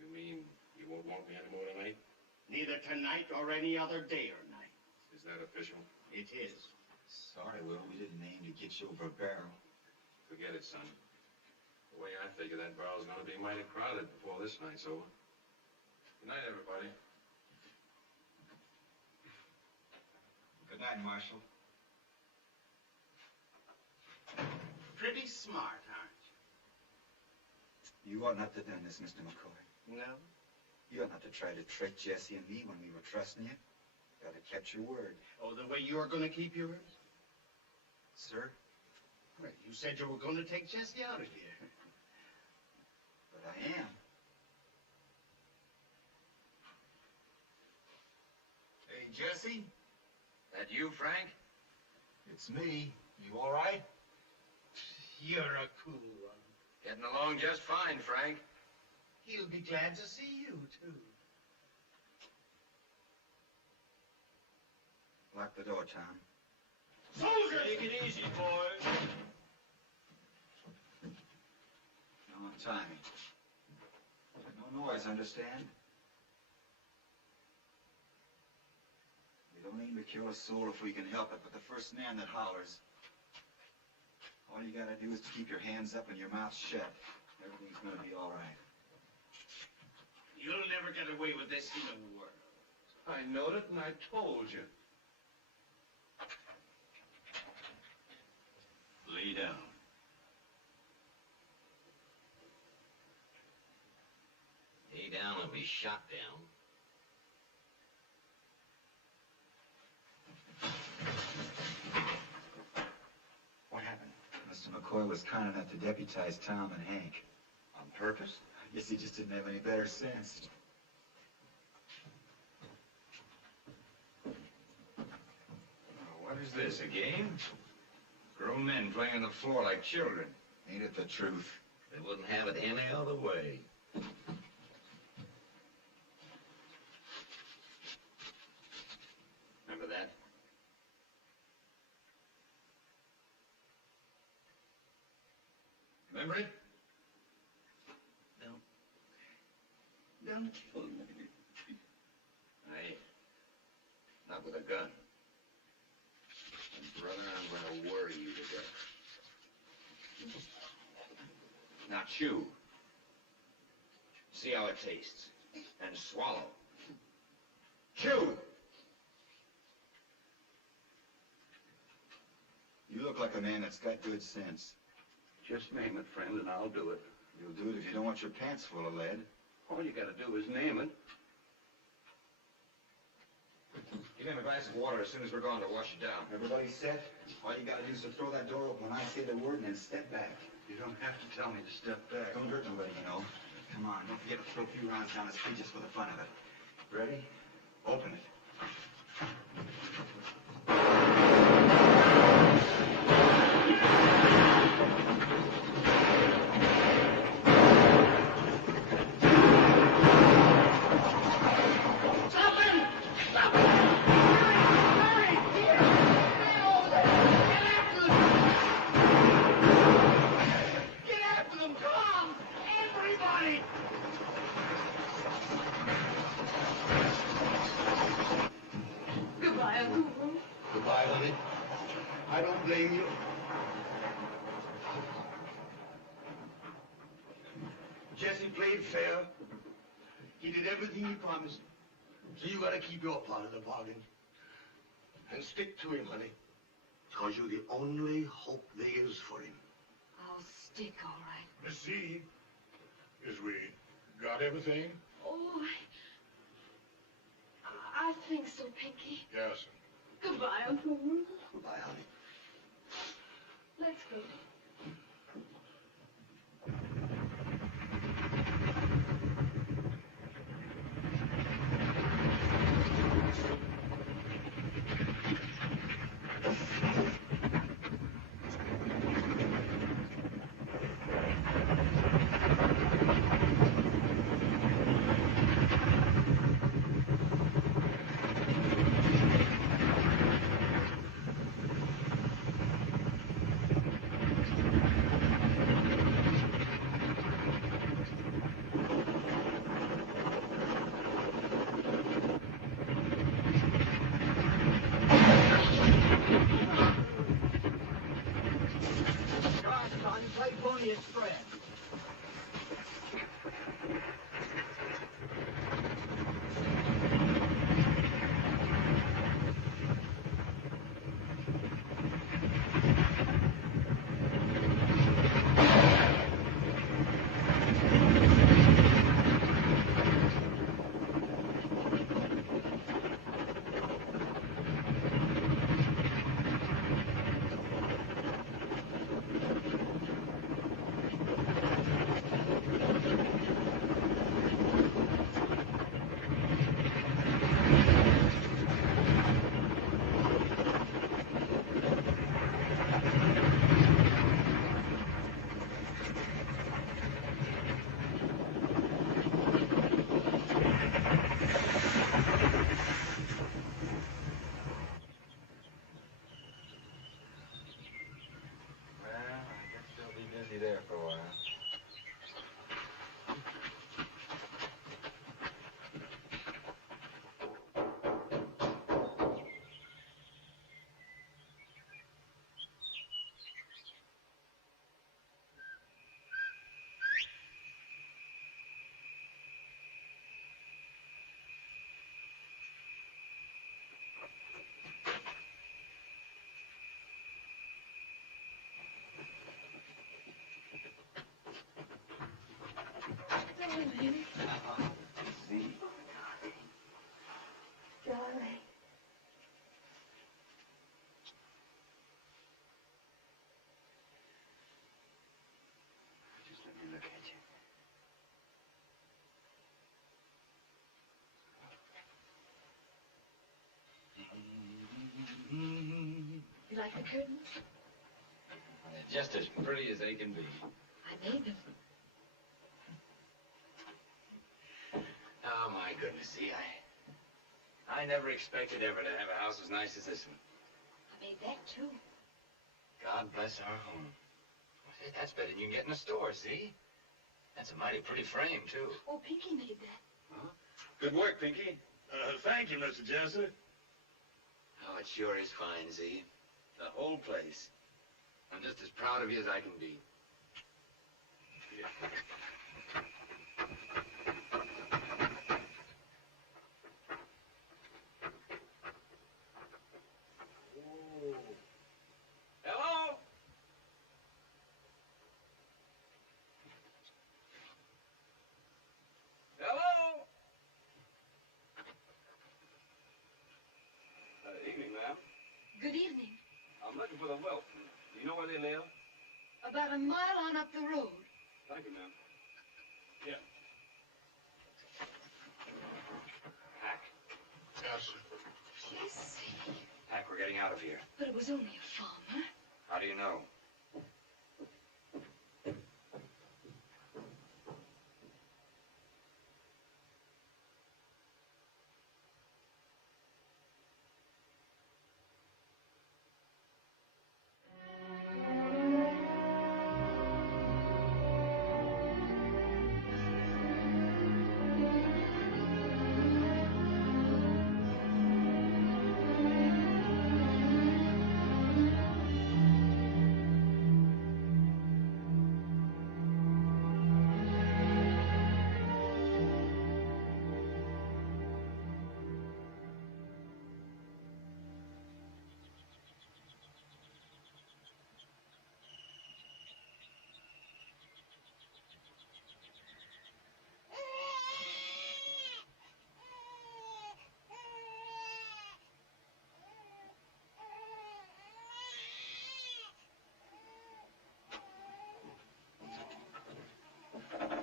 You mean you won't want me anymore tonight? Neither tonight or any other day or night. Is that official? It is. Sorry, Will, we didn't aim to get you over a barrel. Forget it, son. The way I figure that barrel's gonna be mighty crowded before this night's over. Good night, everybody. Good night, Marshal. Pretty smart, aren't you? You ought not to have done this, Mr. McCoy. No? You ought not to try to trick Jesse and me when we were trusting you. You ought to kept your word. Oh, the way you're going to keep yours? Sir? Well, you said you were going to take Jesse out of here. But I am. Hey, Jesse? That you, Frank? It's me. You all right? You're a cool one. Getting along just fine, Frank. He'll be glad to see you, too. Lock the door, Tom. Soldier! Take it easy, boys. No timing. No noise, understand? We don't aim to kill a soul if we can help it, but the first man that hollers, all you gotta do is to keep your hands up and your mouth shut. Everything's gonna be all right. You'll never get away with this in the world. I knowed it, and I told you. Lay down. Lay down and be shot down. What happened? Mr. McCoy was kind enough to deputize Tom and Hank. On purpose? I guess he just didn't have any better sense. What is this, a game? Grown men playing on the floor like children. Ain't it the truth? They wouldn't have it any other way. Remember that? Remember it? Don't kill me. Aye. Not with a gun. And brother, I'm gonna worry you to death. Now chew. See how it tastes. And swallow. Chew! You look like a man that's got good sense. Just name it, friend, and I'll do it. You'll do it if you don't want your pants full of lead. All you gotta do is name it. Give him a glass of water as soon as we're gone to wash it down. Everybody set? All you gotta do is to throw that door open when I say the word and then step back. You don't have to tell me to step back. Don't hurt nobody, you know. Come on, don't forget to throw a few rounds down his feet just for the fun of it. Ready? Open it. Goodbye, honey. I don't blame you. Jesse played fair. He did everything he promised. So you gotta keep your part of the bargain. And stick to him, honey. Because you're the only hope there is for him. I'll stick, all right. Miss C, is we got everything? Oh, I think so, Pinky. Yes. Goodbye, Uncle. Goodbye, honey. Let's go. You like the curtains? They're just as pretty as they can be. I made them. Oh, my goodness, see, I never expected ever to have a house as nice as this one. I made that, too. God bless our home. Say, that's better than you can get in a store, see? That's a mighty pretty frame, too. Oh, Pinky made that. Huh? Good work, Pinky. Thank you, Mr. Jessup. Oh, it sure is fine, Z. The whole place. I'm just as proud of you as I can be. Hello? Hello? Evening, ma'am. Good evening. I'm looking for the Wilson. Do you know where they live? About a mile on up the road. Thank you, ma'am. Yeah. Hack. Yes, sir. Jesse. Hack, we're getting out of here. But it was only a farmer. How do you know?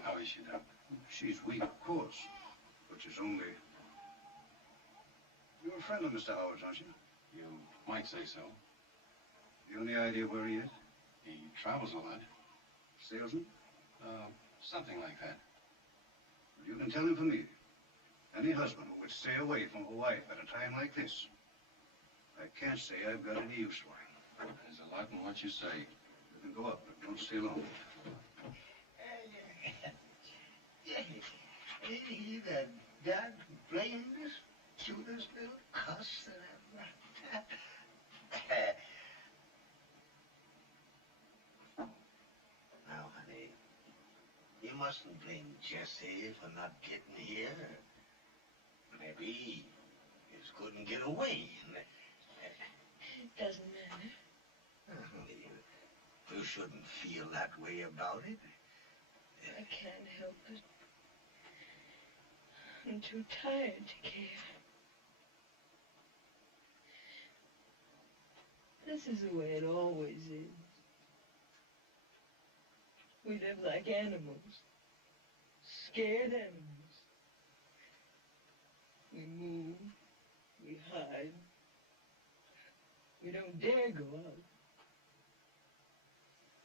How is she now? She's weak, of course, but she's only... You're a friend of Mr. Howard's, aren't you? You might say so. You any idea where he is? He travels a lot. Salesman? Something like that. You can tell him for me. Any husband who would stay away from a wife at a time like this, I can't say I've got any use for him. There's a lot in what you say. You can go up, but don't stay long. Ain't he the God blameless, cutest little cuss that ever... Now, honey, you mustn't blame Jesse for not getting here. Maybe he just couldn't get away. It doesn't matter. You shouldn't feel that way about it. I can't help it. I'm too tired to care. This is the way it always is. We live like animals. Scared animals. We move. We hide. We don't dare go out.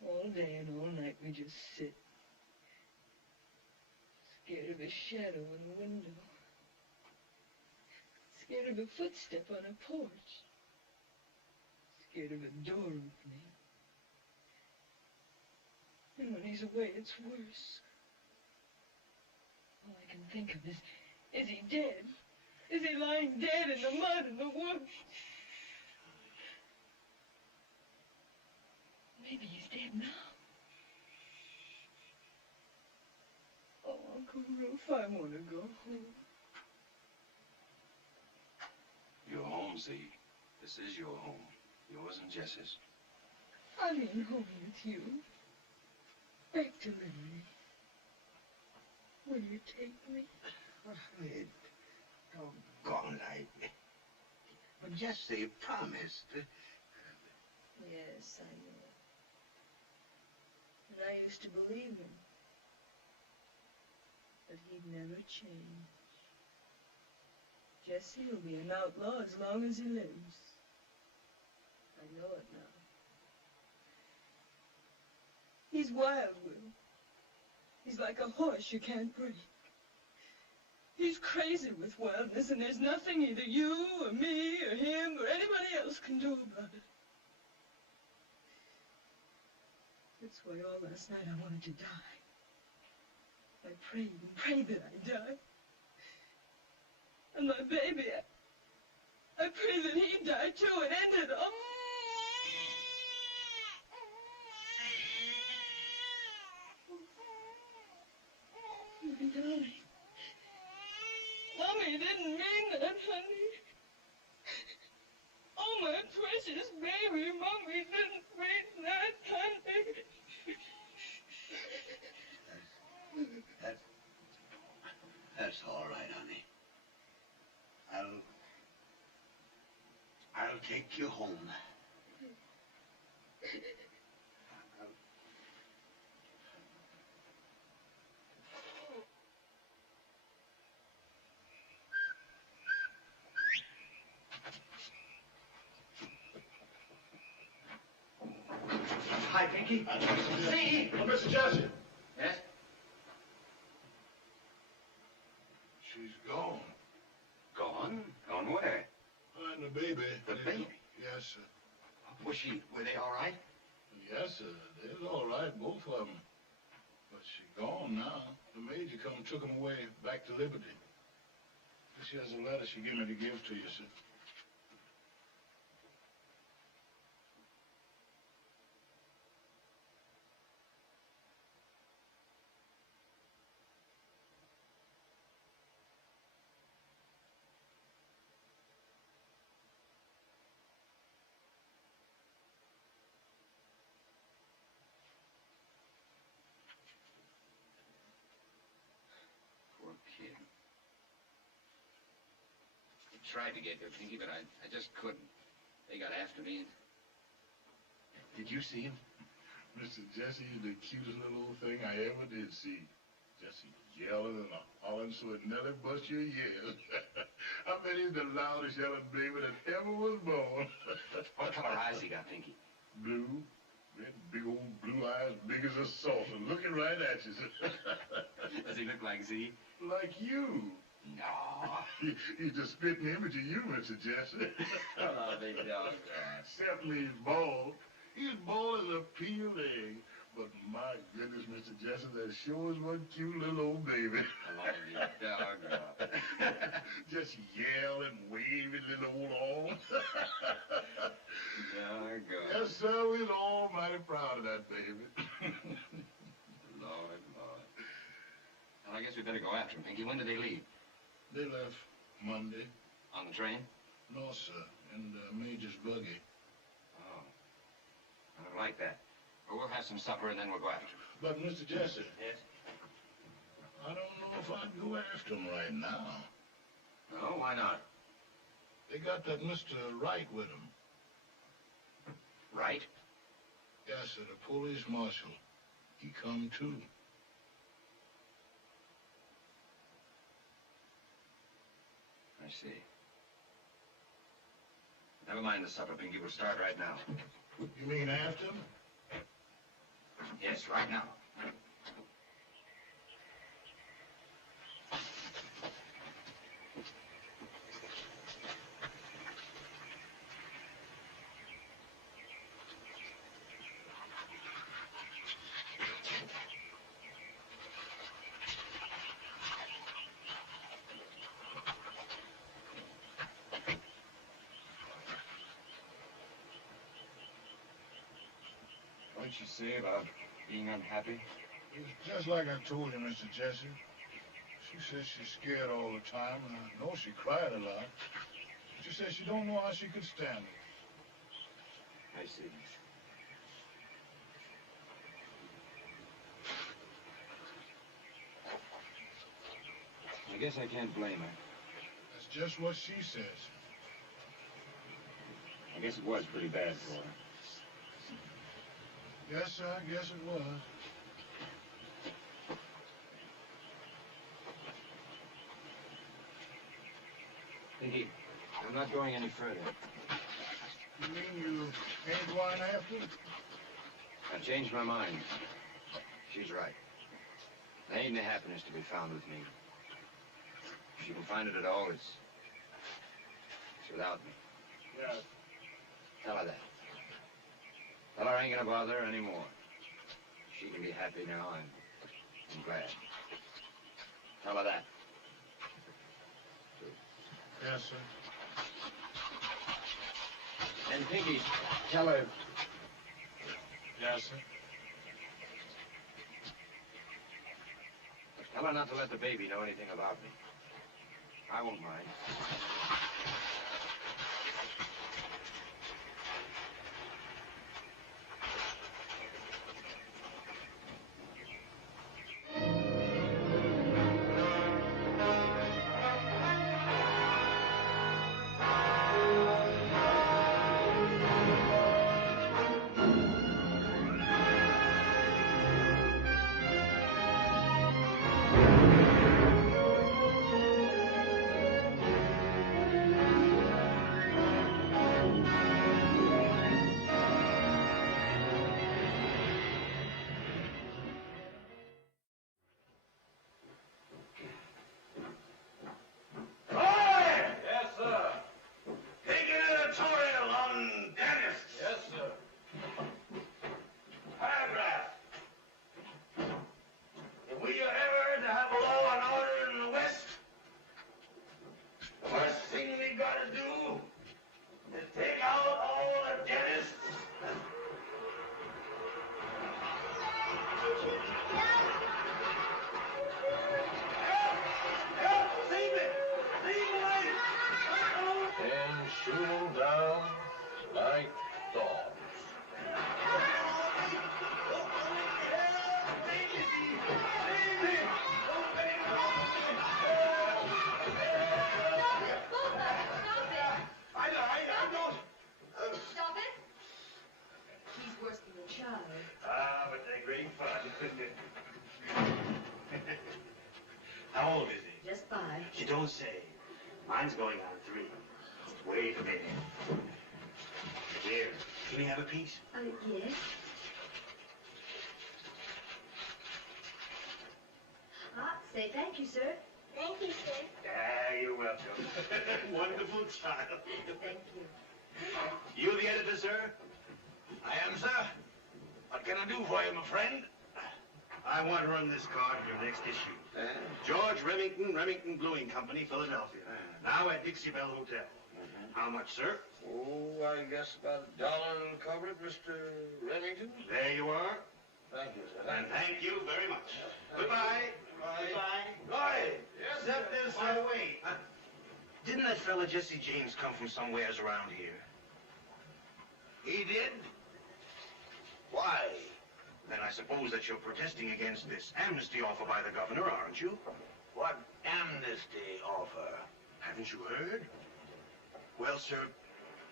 All day and all night we just sit. Scared of a shadow in the window. Scared of a footstep on a porch. Scared of a door opening. And when he's away, it's worse. All I can think of is he dead? Is he lying dead in the mud in the woods? Maybe he's dead now. Oh, Uncle Roof, I want to go home. You're home, Z. This is your home. Yours and Jess's. I mean home with you. Back to Liberty. Will you take me? Doggone, But Jesse promised. Yes, I know. And I used to believe him. But he'd never change. Jesse will be an outlaw as long as he lives. I know it now. He's wild, Will. He's like a horse you can't break. He's crazy with wildness, and there's nothing either you or me or him or anybody else can do about it. That's why all last night I wanted to die. I prayed and prayed that I'd die. And my baby, I prayed that he'd die too and end it all. My darling. Mommy didn't mean that, honey. Oh, my precious baby, Mommy didn't mean that, honey. That's all right, honey. I'll take you home. Hi, Pinky. See? Oh, Mr. Jesse. Yes? She's gone. Gone? Gone where? And the baby. The baby? Yes, sir. Were they all right? Yes, sir. They're all right, both of them. But she gone now. The major come and took them away back to Liberty. She has a letter she gave me to give to you, sir. Poor kid. I tried to get there, Pinky, but I just couldn't. They got after me. Did you see him? Mr. Jesse is the cutest little old thing I ever did see. Jesse yelling and hollering so it nearly bust your ears. I bet he's the loudest yelling baby that ever was born. What color eyes he got, Pinky? Blue. Red, big old blue eyes, big as a saucer, looking right at you. Does he look like Z? Like you. No. He's just spitting image of you, Mr. Jesse. Oh, big dog. Except he's bald. He's bald as a peeled egg. But my goodness, Mr. Jesse, that sure is one cute little old baby. I love you, dog. Just yelling, waving little old arm. Doggone. Yes, sir, we're all mighty proud of that baby. Lord. Well, I guess we better go after him, Pinky. When did they leave? They left Monday. On the train? No, sir, in the Major's buggy. Oh. I don't like that. Well, we'll have some supper and then we'll go after him. But, Mr. Jesse. Yes? I don't know if I'd go after him right now. Oh, why not? They got that Mr. Wright with them. Wright? Yes, sir, the police marshal. He come too. I see. Never mind the supper, Pinky. We'll start right now. You mean after him? Yes, right now. What did she say about being unhappy? It's just like I told you, Mr. Jesse. She says she's scared all the time, and I know she cried a lot. She says she don't know how she could stand it. I see. I guess I can't blame her. That's just what she says. I guess it was pretty bad for her. Yes, sir, I guess it was. Pinky, I'm not going any further. You mean you ain't going after him? I changed my mind. She's right. There ain't no happiness to be found with me. If she can find it at all, it's without me. Yeah. Tell her that. Tell her I ain't gonna bother her anymore. She can be happy now. I'm glad. Tell her that. Yes, sir. And Pinky, tell her. Yes, sir. Tell her not to let the baby know anything about me. I won't mind. How old is he? Just 5. You don't say. Mine's going on 3. Wait a minute. Here, can we have a piece? Yes. Say thank you, sir. Thank you, sir. Ah, you're welcome. Wonderful child. Thank you. You the editor, sir? I am, sir. What can I do for you, my friend? I want to run this card in your next issue. George Remington, Remington Bluing Company, Philadelphia. Now at Dixie Belle Hotel. How much, sir? Oh, I guess about $1 will cover it, Mr. Remington. There you are. Thank you, sir. And thank you very much. Goodbye. Goodbye. Goodbye. Yes, Except sir. this, by the way. Didn't that fella Jesse James come from somewheres around here? He did? Why? Then I suppose that you're protesting against this amnesty offer by the governor, aren't you? What amnesty offer? Haven't you heard? Well, sir,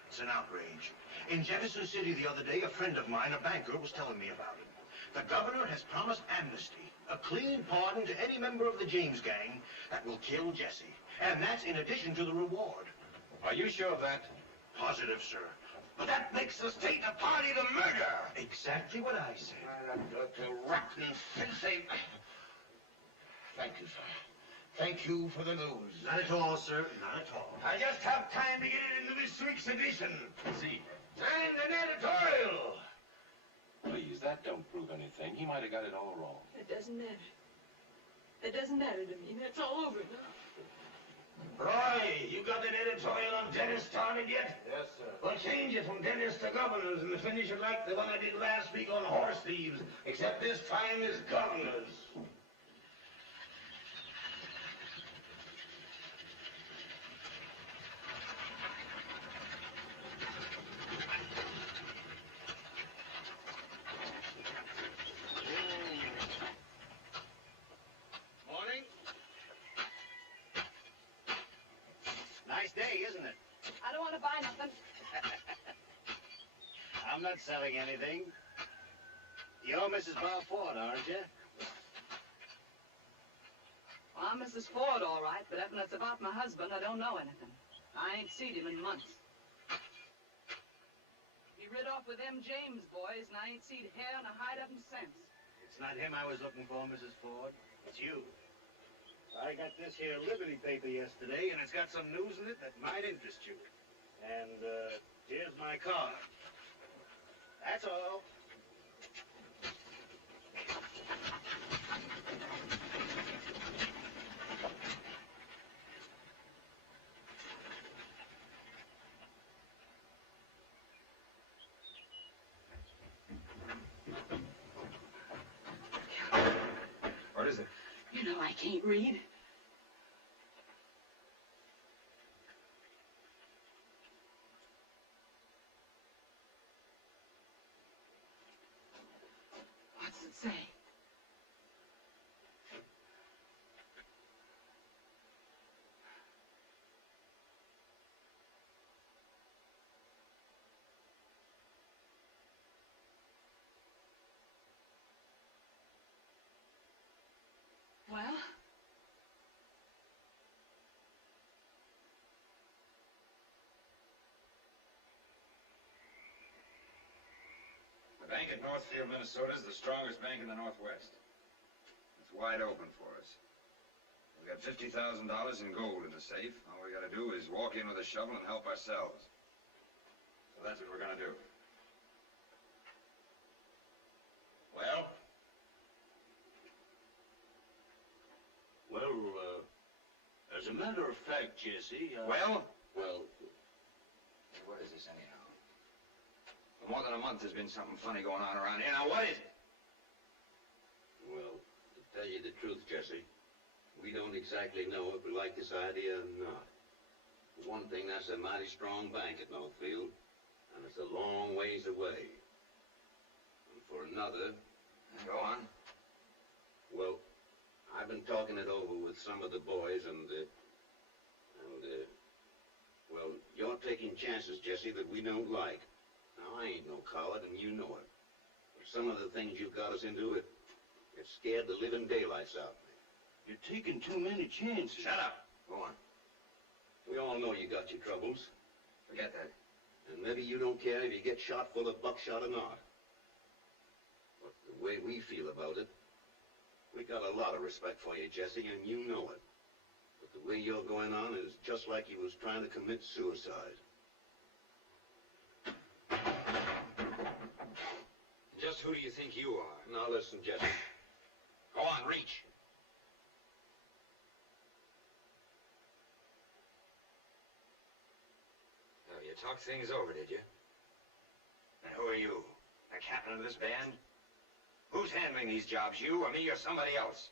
it's an outrage. In Jefferson City the other day, a friend of mine, a banker, was telling me about it. The governor has promised amnesty, a clean pardon to any member of the James gang that will kill Jesse. And that's in addition to the reward. Are you sure of that? Positive, sir. But that makes the state a party to murder. Exactly what I said. To rotten, filthy... Thank you, sir. Thank you for the news. Not at all, sir. Not at all. I just have time to get it into this week's edition. See. And an editorial. Please, that don't prove anything. He might have got it all wrong. It doesn't matter. It doesn't matter to me. That's all over now. Roy, you got that editorial on Dennis started yet? Yes, sir. Well, change it from Dennis to governors and finish it like the one I did last week on horse thieves, except this time is governors. Morning. Nice day, isn't it? I don't want to buy nothing. I'm not selling anything. You're Mrs. Bob Ford, aren't you? Well, I'm Mrs. Ford, all right, but if it's about my husband, I don't know anything. I ain't seen him in months. rid off with them James boys, and I ain't seen hair and a hide of 'em since. It's not him I was looking for, Mrs. Ford. It's you. I got this here Liberty paper yesterday, and it's got some news in it that might interest you. And, here's my card. That's all. What is it? You know I can't read. What's it say? Well? The bank at Northfield, Minnesota is the strongest bank in the Northwest. It's wide open for us. We got $50,000 in gold in the safe. All we gotta do is walk in with a shovel and help ourselves. So that's what we're gonna do. Well? Well, as a matter of fact, Jesse, Well? Well, What is this anyhow? For more than a month there's been something funny going on around here. Now what is it? Well, to tell you the truth, Jesse, we don't exactly know if we like this idea or not. For one thing, that's a mighty strong bank at Northfield, and it's a long ways away. And for another... Go on. Well, I've been talking it over with some of the boys, well, you're taking chances, Jesse, that we don't like. Now, I ain't no coward, and you know it. But some of the things you got us into, it scared the living daylights out of me. you're taking too many chances. Shut up. Go on. We all know you got your troubles. Forget that. And maybe you don't care if you get shot full of buckshot or not. But the way we feel about it, we got a lot of respect for you, Jesse, and you know it. But the way you're going on is just like you was trying to commit suicide. Just who do you think you are? Now listen, Jesse. Go on, reach. Oh, you talked things over, did you? And who are you? The captain of this band? Who's handling these jobs, you or me or somebody else?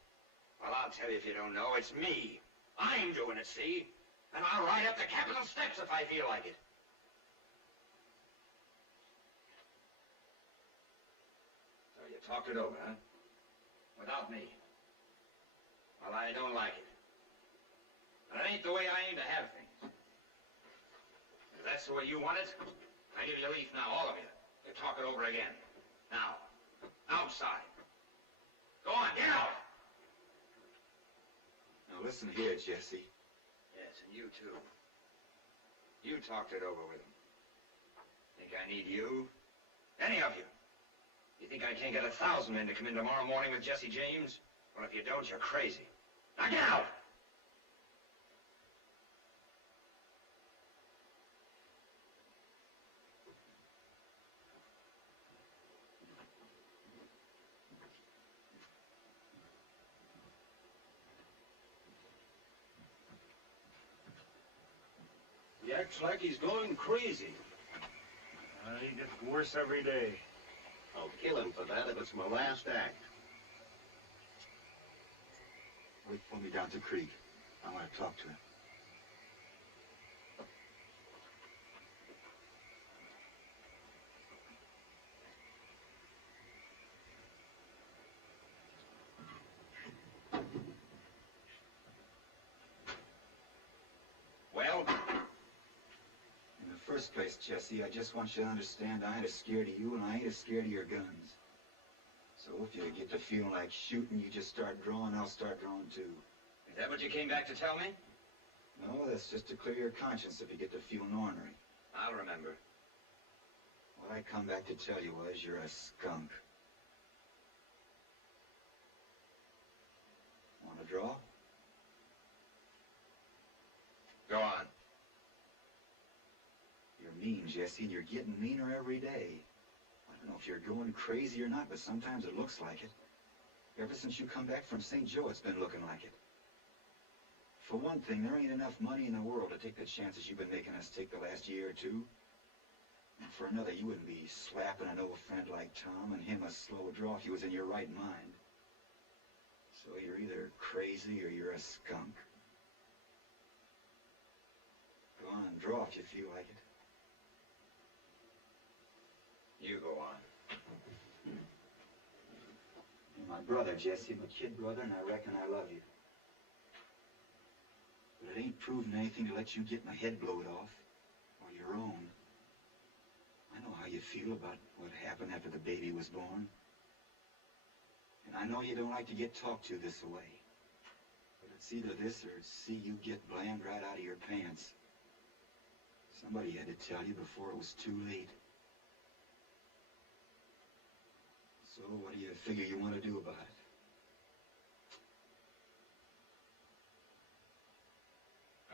Well, I'll tell you if you don't know, it's me. I'm doing it, see? And I'll ride up the Capitol steps if I feel like it. So you talked it over, huh? Without me. Well, I don't like it. But it ain't the way I aim to have things. If that's the way you want it, I give you leave now, all of you. You talk it over again. Now, outside. Go on, get out! Now listen here, Jesse. Yes, and you too. You talked it over with him. Think I need you? Any of you? You think I can't get 1,000 men to come in tomorrow morning with Jesse James? Well, if you don't, you're crazy. Now get out! He acts like he's going crazy. He gets worse every day. I'll kill him for that if it's my last act. Wait for me down at the creek. I want to talk to him. Well? In the first place, Jesse, I just want you to understand I ain't as scared of you and I ain't as scared of your guns. So if you get to feeling like shooting, you just start drawing, I'll start drawing too. Is that what you came back to tell me? No, that's just to clear your conscience if you get to feeling ornery. I'll remember. What I come back to tell you was you're a skunk. Want to draw? Go on. You're mean, Jesse, and you're getting meaner every day. I don't know if you're going crazy or not, but sometimes it looks like it. Ever since you come back from St. Joe, it's been looking like it. For one thing, there ain't enough money in the world to take the chances you've been making us take the last year or two. And for another, you wouldn't be slapping an old friend like Tom and him a slow draw if he was in your right mind. So you're either crazy or you're a skunk. Go on, draw if you feel like it. You go on. You're my brother, Jesse, my kid brother, and I reckon I love you. But it ain't proving anything to let you get my head blowed off, or your own. I know how you feel about what happened after the baby was born. And I know you don't like to get talked to this way. But it's either this or see you get blamed right out of your pants. Somebody had to tell you before it was too late. So what do you figure you want to do about it?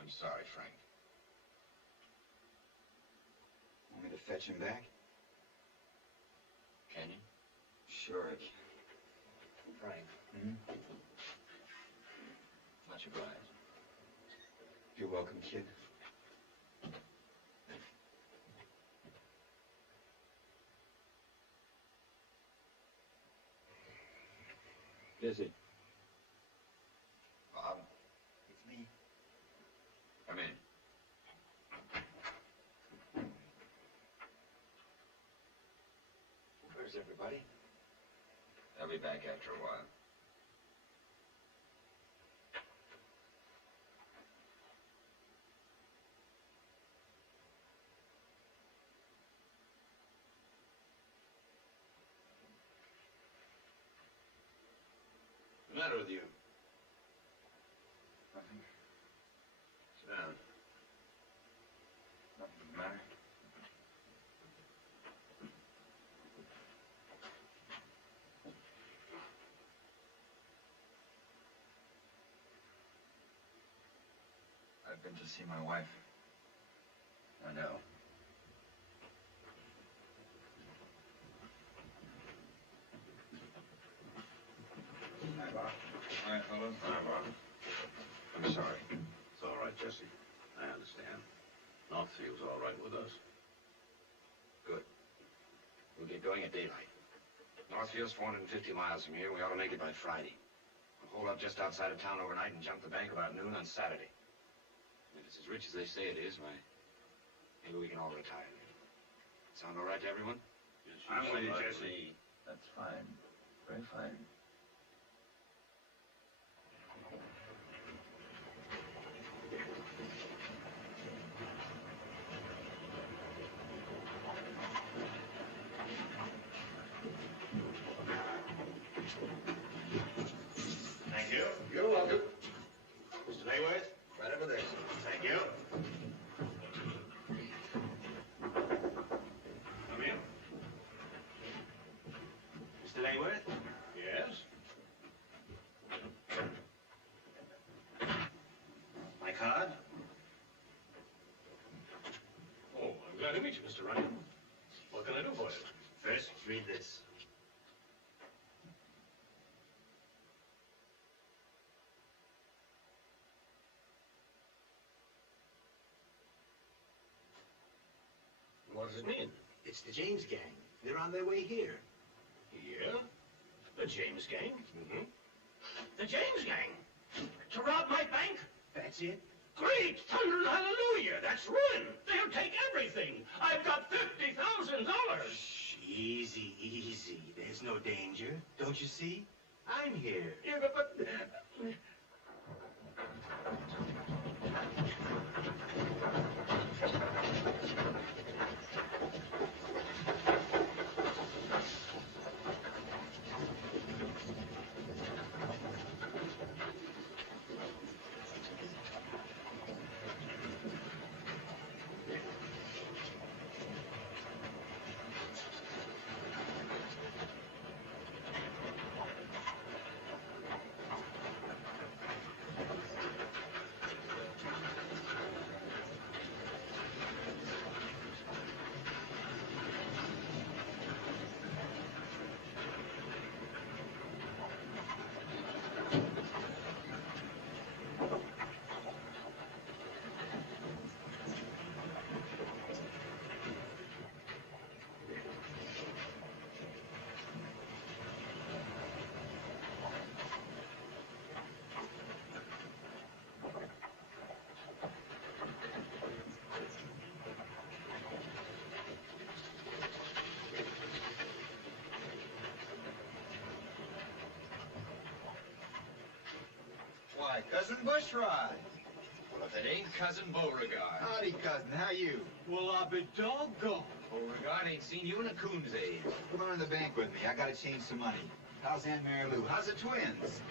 I'm sorry, Frank. Want me to fetch him back? Can you? Sure I can. Frank. Much obliged. You're welcome, kid. Jesse. Bob. It's me. Come in. Where's everybody? They'll be back after a while. What's the matter with you? Nothing. Sit down. Nothing the matter. I've been to see my wife. I know. Hi, Bob. Hi, Helen. Hi, Bob. I'm sorry. It's all right, Jesse. I understand. Northfield's all right with us. Good. We'll get going at daylight. Northfield's 450 miles from here. We ought to make it by Friday. We'll hold up just outside of town overnight and jump the bank about noon on Saturday. If it's as rich as they say it is, why, maybe we can all retire. Sound all right to everyone? I'm with you, All right, Jesse. That's fine. Very fine. Thank you. You're welcome. Mr. Mayworth? Right over there, sir. Thank you. Come in. Mr. Mayworth? Yes? My card? Oh, I'm glad to meet you, Mr. Ryan. What can I do for you? First, read this. What does it mean? It's the James gang. They're on their way here. Here? The James gang? Mm-hmm. The James gang? To rob my bank? That's it. Great! Thunder and hallelujah! That's ruin! They'll take everything! I've got $50,000! Shh, easy, easy. There's no danger. Don't you see? I'm here. Yeah, but... Cousin Bushrod. Well, if it ain't Cousin Beauregard. Howdy, cousin. How you? Well, I'll be doggone. Beauregard ain't seen you in a coon's age. Come on in the bank with me. I gotta change some money. How's Aunt Mary Lou? How's the twins?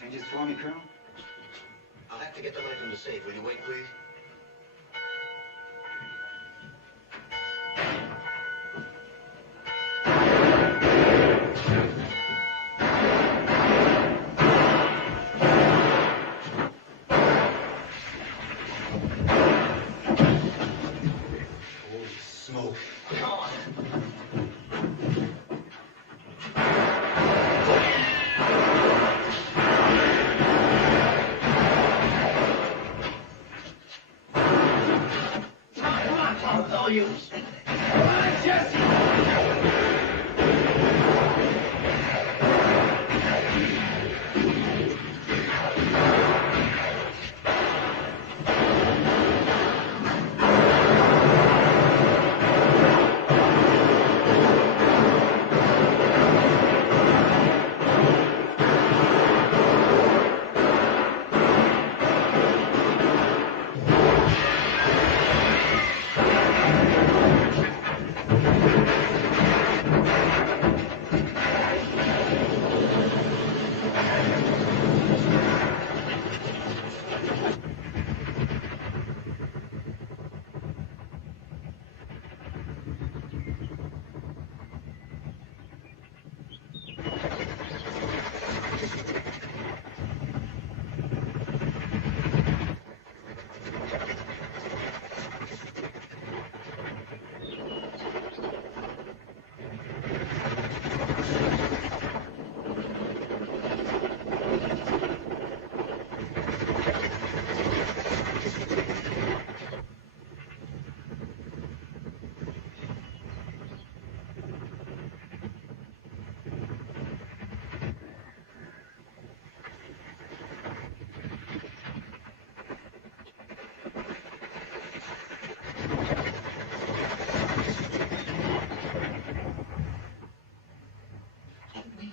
Change this for me, Colonel? I'll have to get the money from the safe. Will you wait, please? Holy smoke. Come on. Volumes. Come on, Jesse!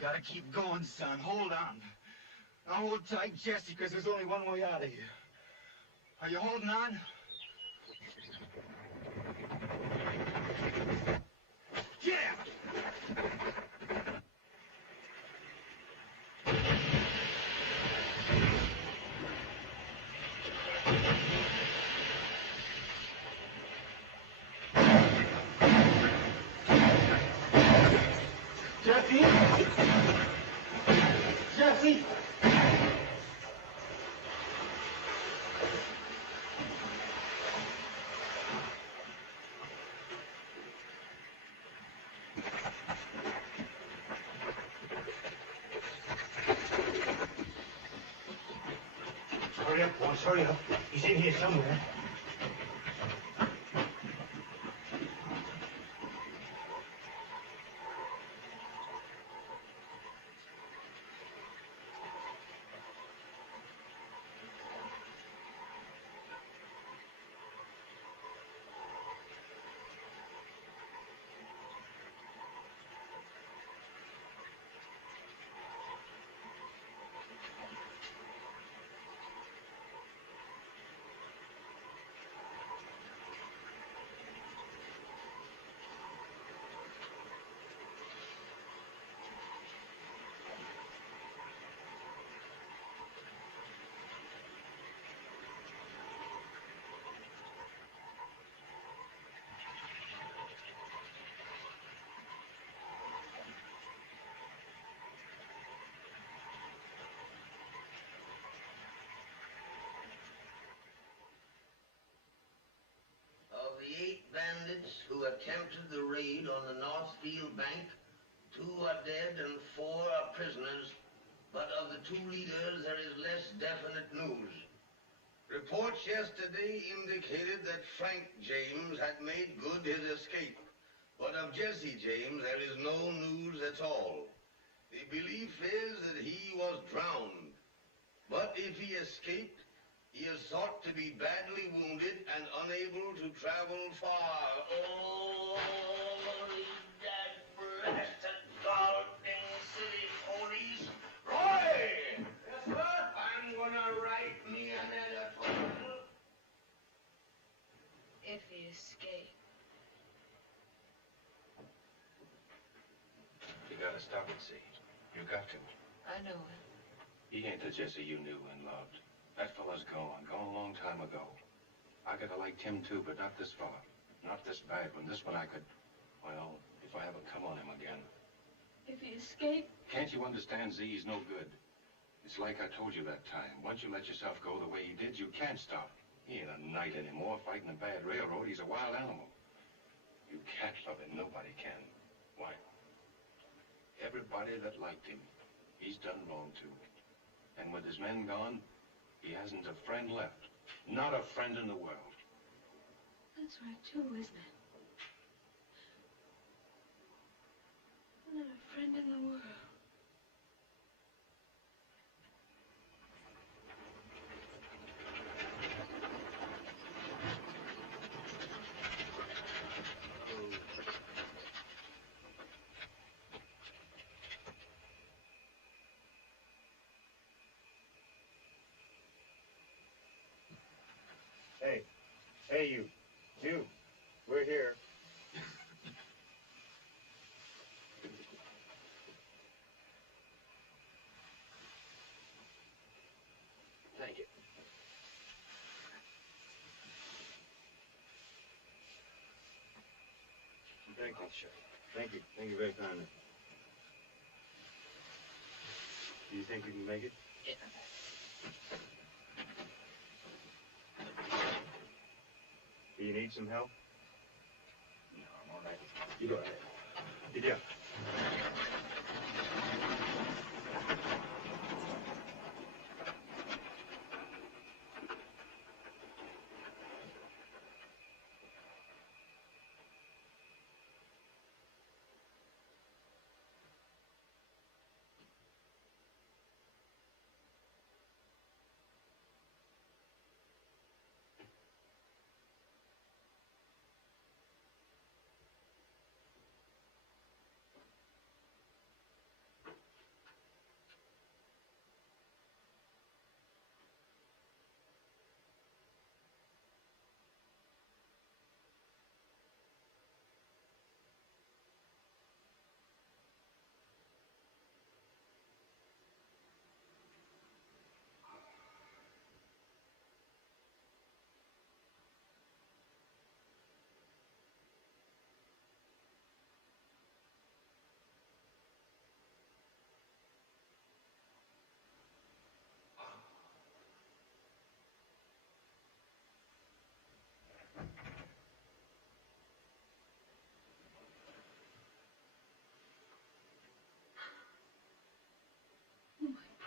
Gotta keep going, son. Hold on. Now hold tight, Jesse, because there's only one way out of here. Are you holding on? Yeah! Jesse? Jesse? Hurry up, boys, hurry up. He's in here somewhere. bandits who attempted the raid on the Northfield Bank. 2 are dead and 4 are prisoners, but of the 2 leaders there is less definite news. Reports yesterday indicated that Frank James had made good his escape, but of Jesse James there is no news at all. The belief is that he was drowned, but if he escaped, he is thought to be badly wounded and unable to travel far. Oh, that blasted Golden City police! Roy! Yes, sir? I'm gonna write me an editorial. If he escaped. You gotta stop it, see? You got to. I know it. He ain't the Jesse you knew and loved. That fella's gone a long time ago. I could have liked him too, but not this fella. Not this bad one. This one I could, well, if I ever come on him again. If he escaped? Can't you understand, Z? He's no good. It's like I told you that time. Once you let yourself go the way he did, you can't stop. He ain't a knight anymore fighting a bad railroad. He's a wild animal. You can't love him. Nobody can. Why? Everybody that liked him, he's done wrong to. And with his men gone, he hasn't a friend left. Not a friend in the world. That's right, too, isn't it? Not a friend in the world. Hey, you. We're here. Thank you. Thank you. Thank you. Thank you very kindly. Do you think you can make it? Yeah. Do you need some help? No, I'm all right. You go ahead. Yeah.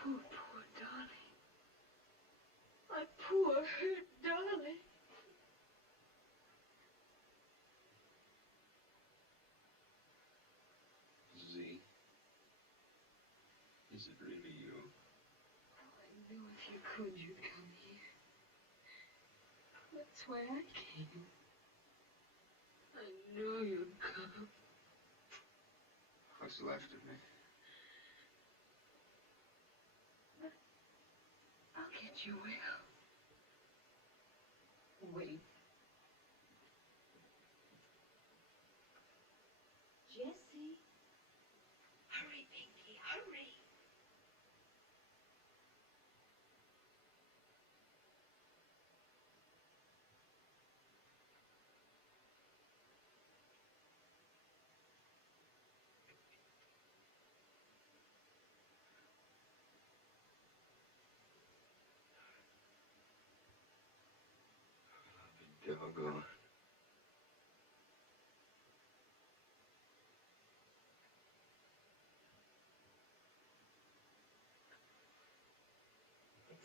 Poor, poor darling. My poor, hurt darling. Z, is it really you? I knew if you could, you'd come here. That's why I came. I knew you'd come. What's left of me? I'll get you well. Wait. Jesse. Hurry, Pinky, hurry. I've been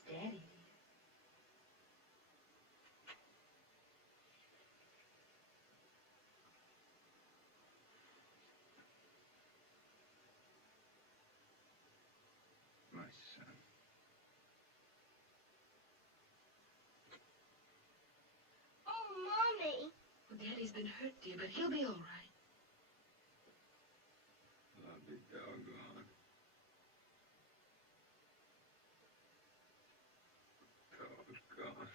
Daddy. My son. Oh, Mommy. Well, Daddy's been hurt, dear, but he'll be all right. I'll be doggone. Doggone.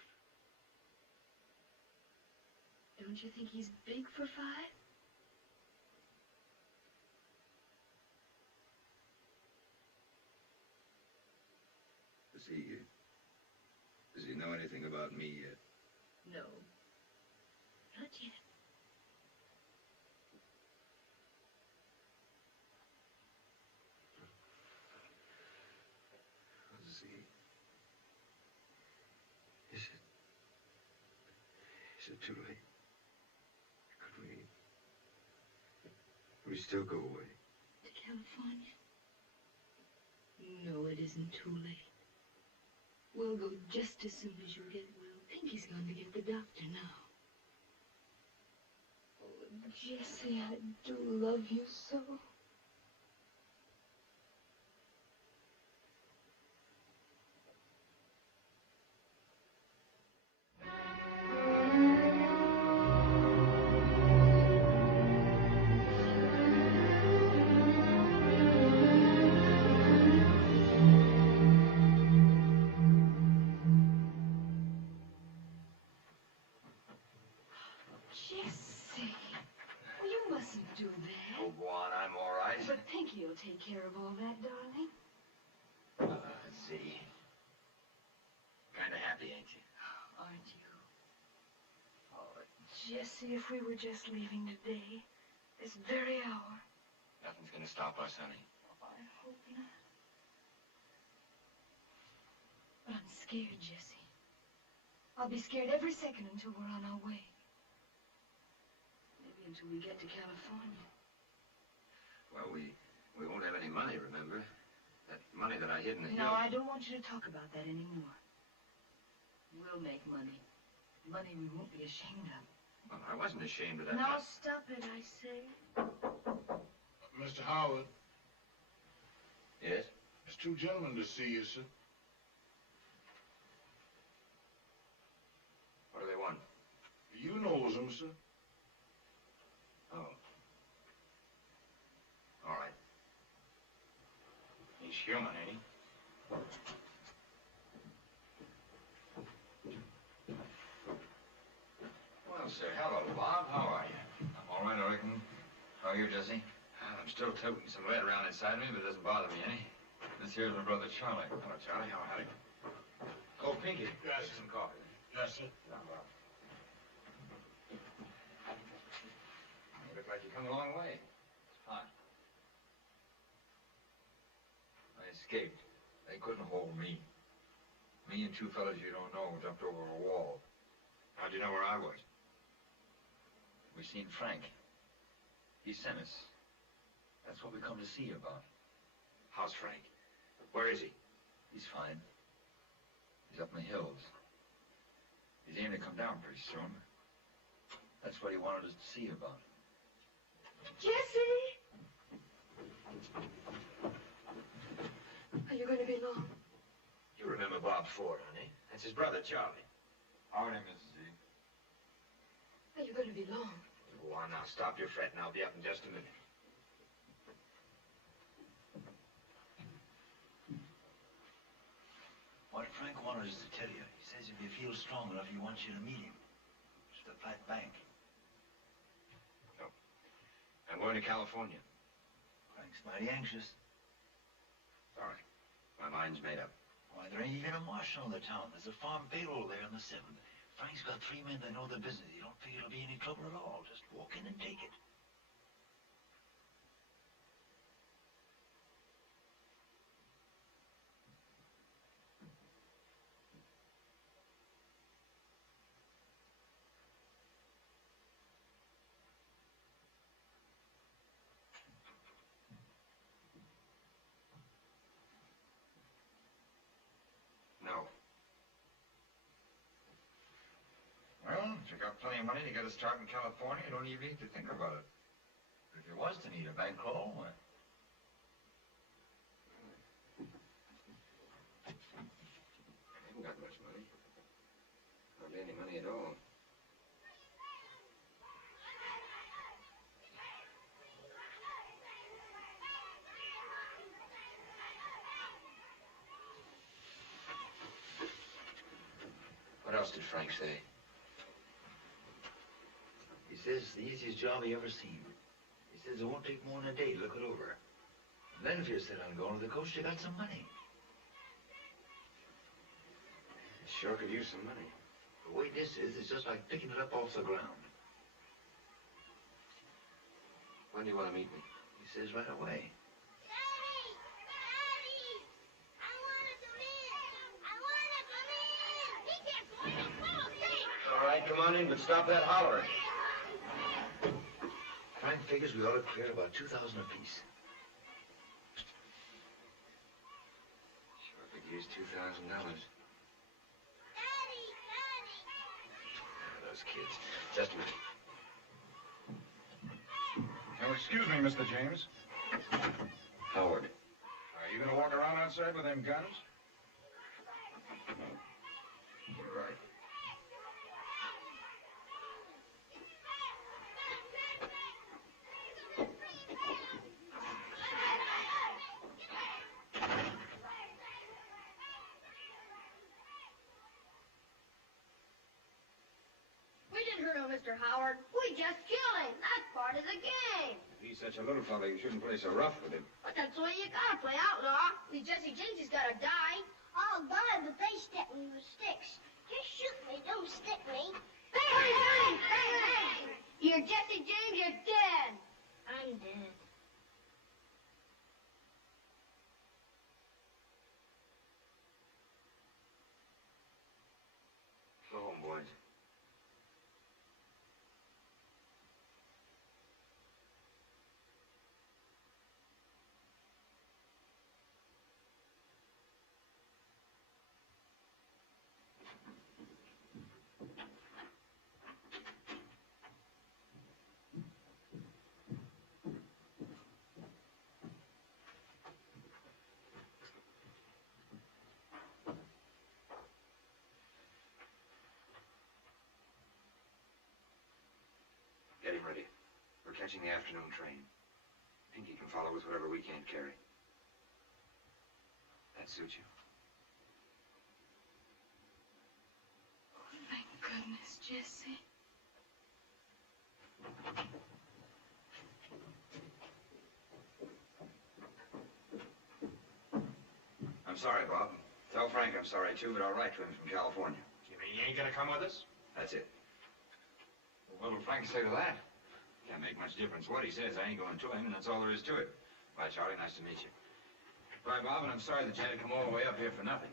Don't you think he's big for 5? Does he know anything about me yet? No. Not yet. Is it too late? Could we still go away? To California? No, it isn't too late. We'll go just as soon as you get well. Pinky's going to get the doctor now. Oh, Jesse, I do love you so. Jesse, well, you mustn't do that. Oh, go on, I'm all right. But Pinky will take care of all that, darling. Let's see. Kind of happy, ain't you? Aren't you? Oh, Jesse, if we were just leaving today, this very hour. Nothing's gonna stop us, honey. Oh, I hope not. But I'm scared, Jesse. I'll be scared every second until we're on our way. Maybe until we get to California. Well, we won't have any money, remember? That money that I hid in the No, hill. I don't want you to talk about that anymore. We'll make money. Money we won't be ashamed of. Well, I wasn't ashamed of that. Now stop it, I say. Mr. Howard, Yes? there's 2 gentlemen to see you, sir. What do they want? You knows them, sir. Oh. All right. He's human, ain't he? Well, sir, hello, Bob. How are you? I'm all right, I reckon. How are you, Jesse? I'm still toting some lead around inside me, but it doesn't bother me any. This here's my brother Charlie. Hello, Charlie. How are you? Oh, Pinky. Yes. Some coffee. Yes, sir. Down, Bob. You look like you come a long way. It's hot. I escaped. They couldn't hold me. Me and 2 fellas you don't know jumped over a wall. How'd you know where I was? We seen Frank. He sent us. That's what we come to see you about. How's Frank? Where is he? He's fine. He's up in the hills. He's aiming to come down pretty soon. That's what he wanted us to see you about. Jesse! Are you going to be long? You remember Bob Ford, honey? That's his brother, Charlie. Howdy, Mrs. Z. Are you going to be long? Go on now, stop your fretting. I'll be up in just a minute. What Frank wanted us to tell you. He says if you feel strong enough, he wants you to meet him. It's the Flat Bank. No. I'm going to California. Frank's mighty anxious. Sorry. My mind's made up. Why, there ain't even a marshal in the town. There's a farm payroll there on the 7th. Frank's got 3 men that know the business. You don't figure it'll be any trouble at all. Just walk in and take it. No. you got plenty of money to get a start in California, you don't even need to think about it. If you was to need a bankroll, I haven't got much money. Hardly any money at all. What else did Frank say? He says it's the easiest job he ever seen. He says it won't take more than a day to look it over. And then if you're set on going to the coast, you got some money. Sure could use some money. The way this is, it's just like picking it up off the ground. When do you want to meet me? He says right away. All right, come on in, but stop that hollering. Frank figures we ought to clear about 2,000 apiece. Sure could use $2,000. Those kids. Just a minute. Now, excuse me, Mr. James. Howard. Are you gonna walk around outside with them guns? You're right. Mr. Howard. We just killed him. That's part of the game. If he's such a little fella, you shouldn't play so rough with him. But that's the way you gotta play outlaw. The Jesse James has gotta die. I'll die, but they stick me with sticks. Just shoot me, don't stick me. Bang! Bang! Bang! Bang! You're Jesse James, you're dead. I'm dead. Go home, boys. Get him ready. We're catching the afternoon train. Pinky can follow with whatever we can't carry. That suit you? Thank goodness, Jesse. I'm sorry, Bob. Tell Frank I'm sorry, too, but I'll write to him from California. You mean you ain't gonna come with us? That's it. What'll Frank say to that? Can't make much difference what he says. I ain't going to him, and that's all there is to it. Bye, Charlie. Nice to meet you. Bye, Bob, and I'm sorry that you had to come all the way up here for nothing.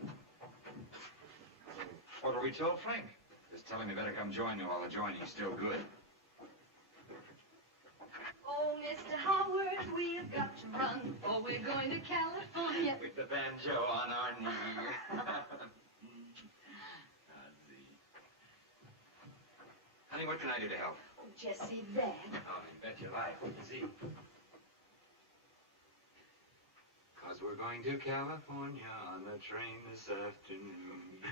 What'll we tell Frank? Just tell him he better come join me while the joining's still good. Oh, Mr. Howard, we've got to run, for we're going to California. With the banjo on our knee. Honey, what can I do to help? Oh, Jesse, that. Oh, you bet your life. What is he? 'Cause we're going to California on the train this afternoon.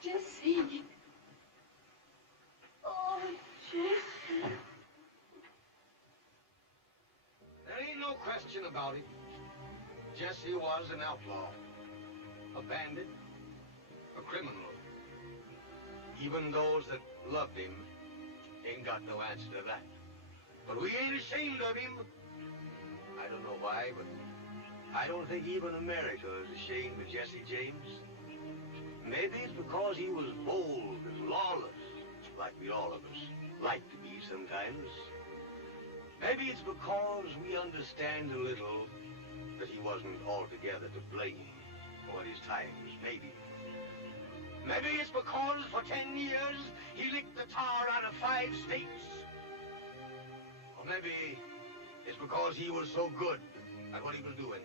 Jesse. Oh, Jesse. There ain't no question about it. Jesse was an outlaw, a bandit, a criminal. Even those that loved him ain't got no answer to that. But we ain't ashamed of him. I don't know why, but I don't think even America is ashamed of Jesse James. Maybe it's because he was bold and lawless, like we all of us like to be sometimes. Maybe it's because we understand a little that he wasn't altogether to blame for his times, maybe. Maybe it's because for 10 years he licked the tar out of 5 states. Or maybe it's because he was so good at what he was doing.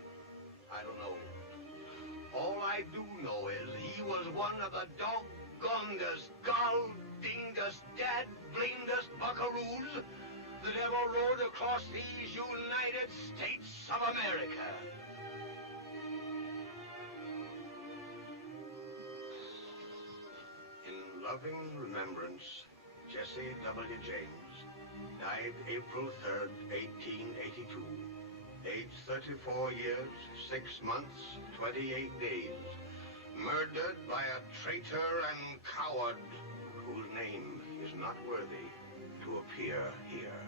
I don't know. All I do know is he was one of the doggonedest, gall-dingedest, dad-blamedest buckaroos that ever rode across these United States of America. In loving remembrance, Jesse W. James died April 3rd, 1882. Age 34 years, 6 months, 28 days. Murdered by a traitor and coward whose name is not worthy to appear here.